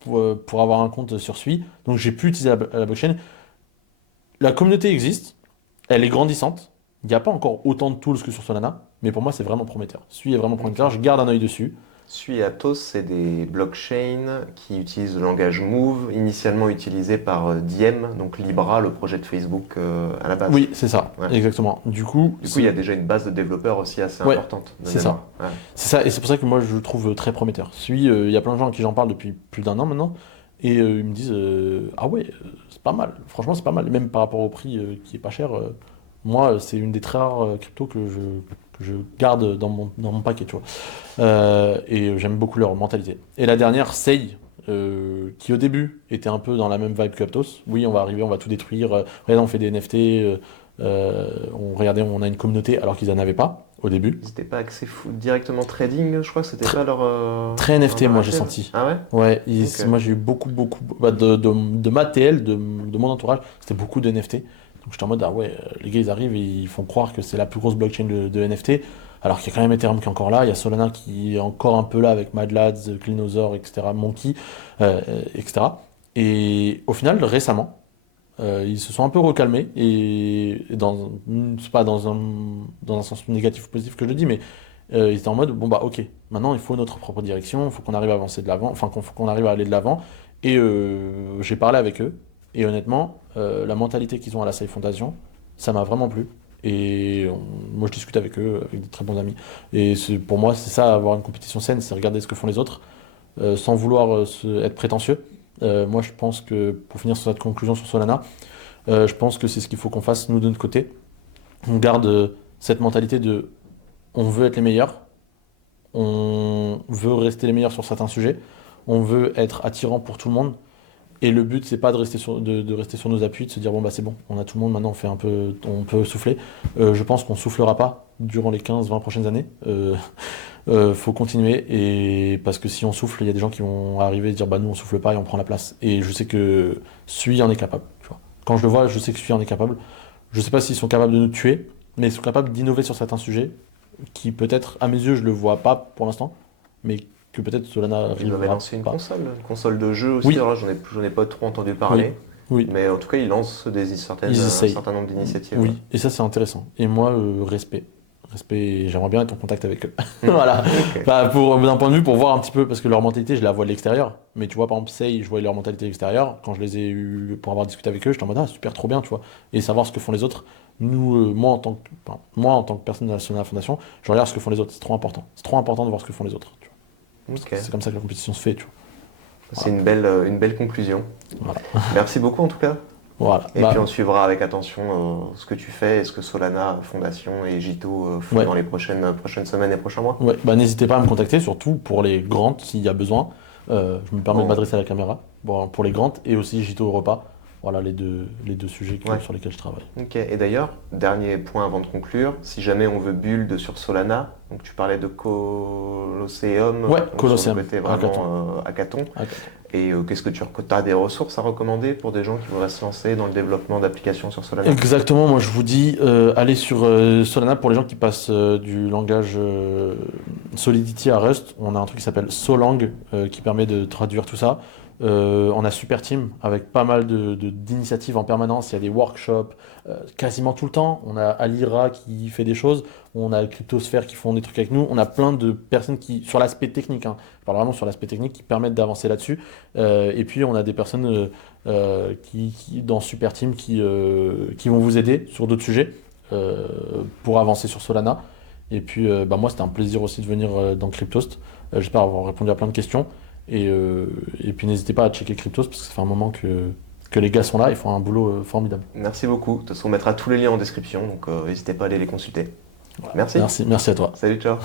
pour avoir un compte sur Sui. Donc j'ai pu utiliser la blockchain. La communauté existe, elle est grandissante. Il n'y a pas encore autant de tools que sur Solana, mais pour moi, c'est vraiment prometteur. Sui est vraiment prometteur, je garde un œil dessus. Sui et Atos, c'est des blockchains qui utilisent le langage Move, initialement utilisé par Diem, donc Libra, le projet de Facebook à la base. Oui, c'est ça, Ouais. exactement. Du coup, Il y a déjà une base de développeurs aussi assez Ouais, importante. de c'est ça. mémoire. Ouais. c'est ça, et c'est pour ça que moi je le trouve très prometteur. Sui, il y a plein de gens à qui j'en parle depuis plus d'un an maintenant, et ils me disent ah ouais, c'est pas mal. Franchement, c'est pas mal. Et même par rapport au prix qui est pas cher, moi, c'est une des très rares cryptos que je garde dans mon paquet, tu vois. Et j'aime beaucoup leur mentalité. Et la dernière, Sei, qui au début était un peu dans la même vibe que Aptos. Oui, on va arriver, on va tout détruire. Regardez, on fait des NFT. Regardez, on a une communauté alors qu'ils n'en avaient pas au début. Ils n'étaient pas axés directement trading, je crois que c'était pas leur. Très NFT, leur moi j'ai narrative. senti. Ah ouais? Ouais, Ok. moi j'ai eu beaucoup, bah, de ma TL, de mon entourage, c'était beaucoup de NFT. Donc j'étais en mode, ah ouais, les gars ils arrivent et ils font croire que c'est la plus grosse blockchain de NFT, alors qu'il y a quand même Ethereum qui est encore là, il y a Solana qui est encore un peu là avec Mad Lads, Cleanosaur, etc., Monkey, etc. Et au final, récemment, ils se sont un peu recalmés et c'est pas dans un sens négatif ou positif que je le dis, mais ils étaient en mode bon bah ok, maintenant il faut notre propre direction, il faut qu'on arrive à avancer de l'avant, enfin faut qu'on arrive à aller de l'avant. Et j'ai parlé avec eux et honnêtement, la mentalité qu'ils ont à la Safe Foundation, ça m'a vraiment plu. Et moi je discute avec eux, avec des très bons amis. Et pour moi c'est ça, avoir une compétition saine, c'est regarder ce que font les autres, sans vouloir être prétentieux. Moi je pense que pour finir sur cette conclusion sur Solana, je pense que c'est ce qu'il faut qu'on fasse nous de notre côté. On garde cette mentalité de on veut être les meilleurs, on veut rester les meilleurs sur certains sujets, on veut être attirant pour tout le monde, Et le but, c'est pas de rester sur nos appuis, de se dire bon bah c'est bon, on a tout le monde, maintenant on peut souffler. Je pense qu'on soufflera pas durant les 15-20 prochaines années. Faut continuer et parce que si on souffle, il y a des gens qui vont arriver et dire bah nous on souffle pas et on prend la place. Et je sais que Sui en est capable. Tu vois. Quand je le vois, je sais que Sui en est capable. Je sais pas s'ils sont capables de nous tuer, mais ils sont capables d'innover sur certains sujets qui peut-être à mes yeux je le vois pas pour l'instant, mais que peut-être Solana Il avait arrivera lancé pas. une console de jeu aussi. Oui. Alors j'en ai pas trop entendu parler. Oui. Mais en tout cas, il lance Ils un essayent. certain nombre d'initiatives. Oui, Ouais. et ça c'est intéressant. Et moi, respect. Respect, j'aimerais bien être en contact avec eux. Voilà. Ok. Bah, d'un point de vue, pour voir un petit peu, parce que leur mentalité, je la vois de l'extérieur. Mais tu vois, par exemple, Say, je voyais leur mentalité de l'extérieur. Quand je les ai eu pour avoir discuté avec eux, j'étais en mode, ah, super, trop bien, tu vois. Et savoir ce que font les autres. Nous, moi, en tant que personne de la fondation, je regarde ce que font les autres. C'est trop important. C'est trop important de voir ce que font les autres. Tu vois. Parce que Ok. c'est comme ça que la compétition se fait, tu vois. C'est une belle conclusion. Voilà. Merci beaucoup en tout cas. Voilà. Et Bah, puis on suivra avec attention ce que tu fais et ce que Solana Fondation et Jito font Ouais. dans les prochaines semaines et prochains mois. ouais, bah, n'hésitez pas à me contacter, surtout pour les grandes, s'il y a besoin. Je me permets de Oh. m'adresser à la caméra. Bon, pour les grandes et aussi Jito au repas. Voilà les deux sujets Ouais. sur lesquels je travaille. Ok, et d'ailleurs, dernier point avant de conclure, si jamais on veut build sur Solana, donc tu parlais de Colosseum, Ouais, donc Colosseum, sur le côté Hackathon. vraiment hackathon. Ah, Et qu'est-ce que tu as des ressources à recommander pour des gens qui voudraient se lancer dans le développement d'applications sur Solana? Exactement, moi je vous dis, allez sur Solana pour les gens qui passent du langage Solidity à Rust. On a un truc qui s'appelle Solang qui permet de traduire tout ça. On a Super Team avec pas mal d'initiatives en permanence. Il y a des workshops quasiment tout le temps. On a Alira qui fait des choses. On a Cryptosphère qui font des trucs avec nous. On a plein de personnes qui, sur l'aspect technique, hein, je parle vraiment sur l'aspect technique, qui permettent d'avancer là-dessus. Et puis on a des personnes dans Super Team qui vont vous aider sur d'autres sujets pour avancer sur Solana. Et puis bah, moi c'était un plaisir aussi de venir dans Cryptost. J'espère avoir répondu à plein de questions. Et puis n'hésitez pas à checker Cryptos parce que ça fait un moment que les gars sont là, ils font un boulot formidable. Merci beaucoup. De toute façon, on mettra tous les liens en description, donc n'hésitez pas à aller les consulter. Voilà. Merci. Merci à toi. Salut, ciao.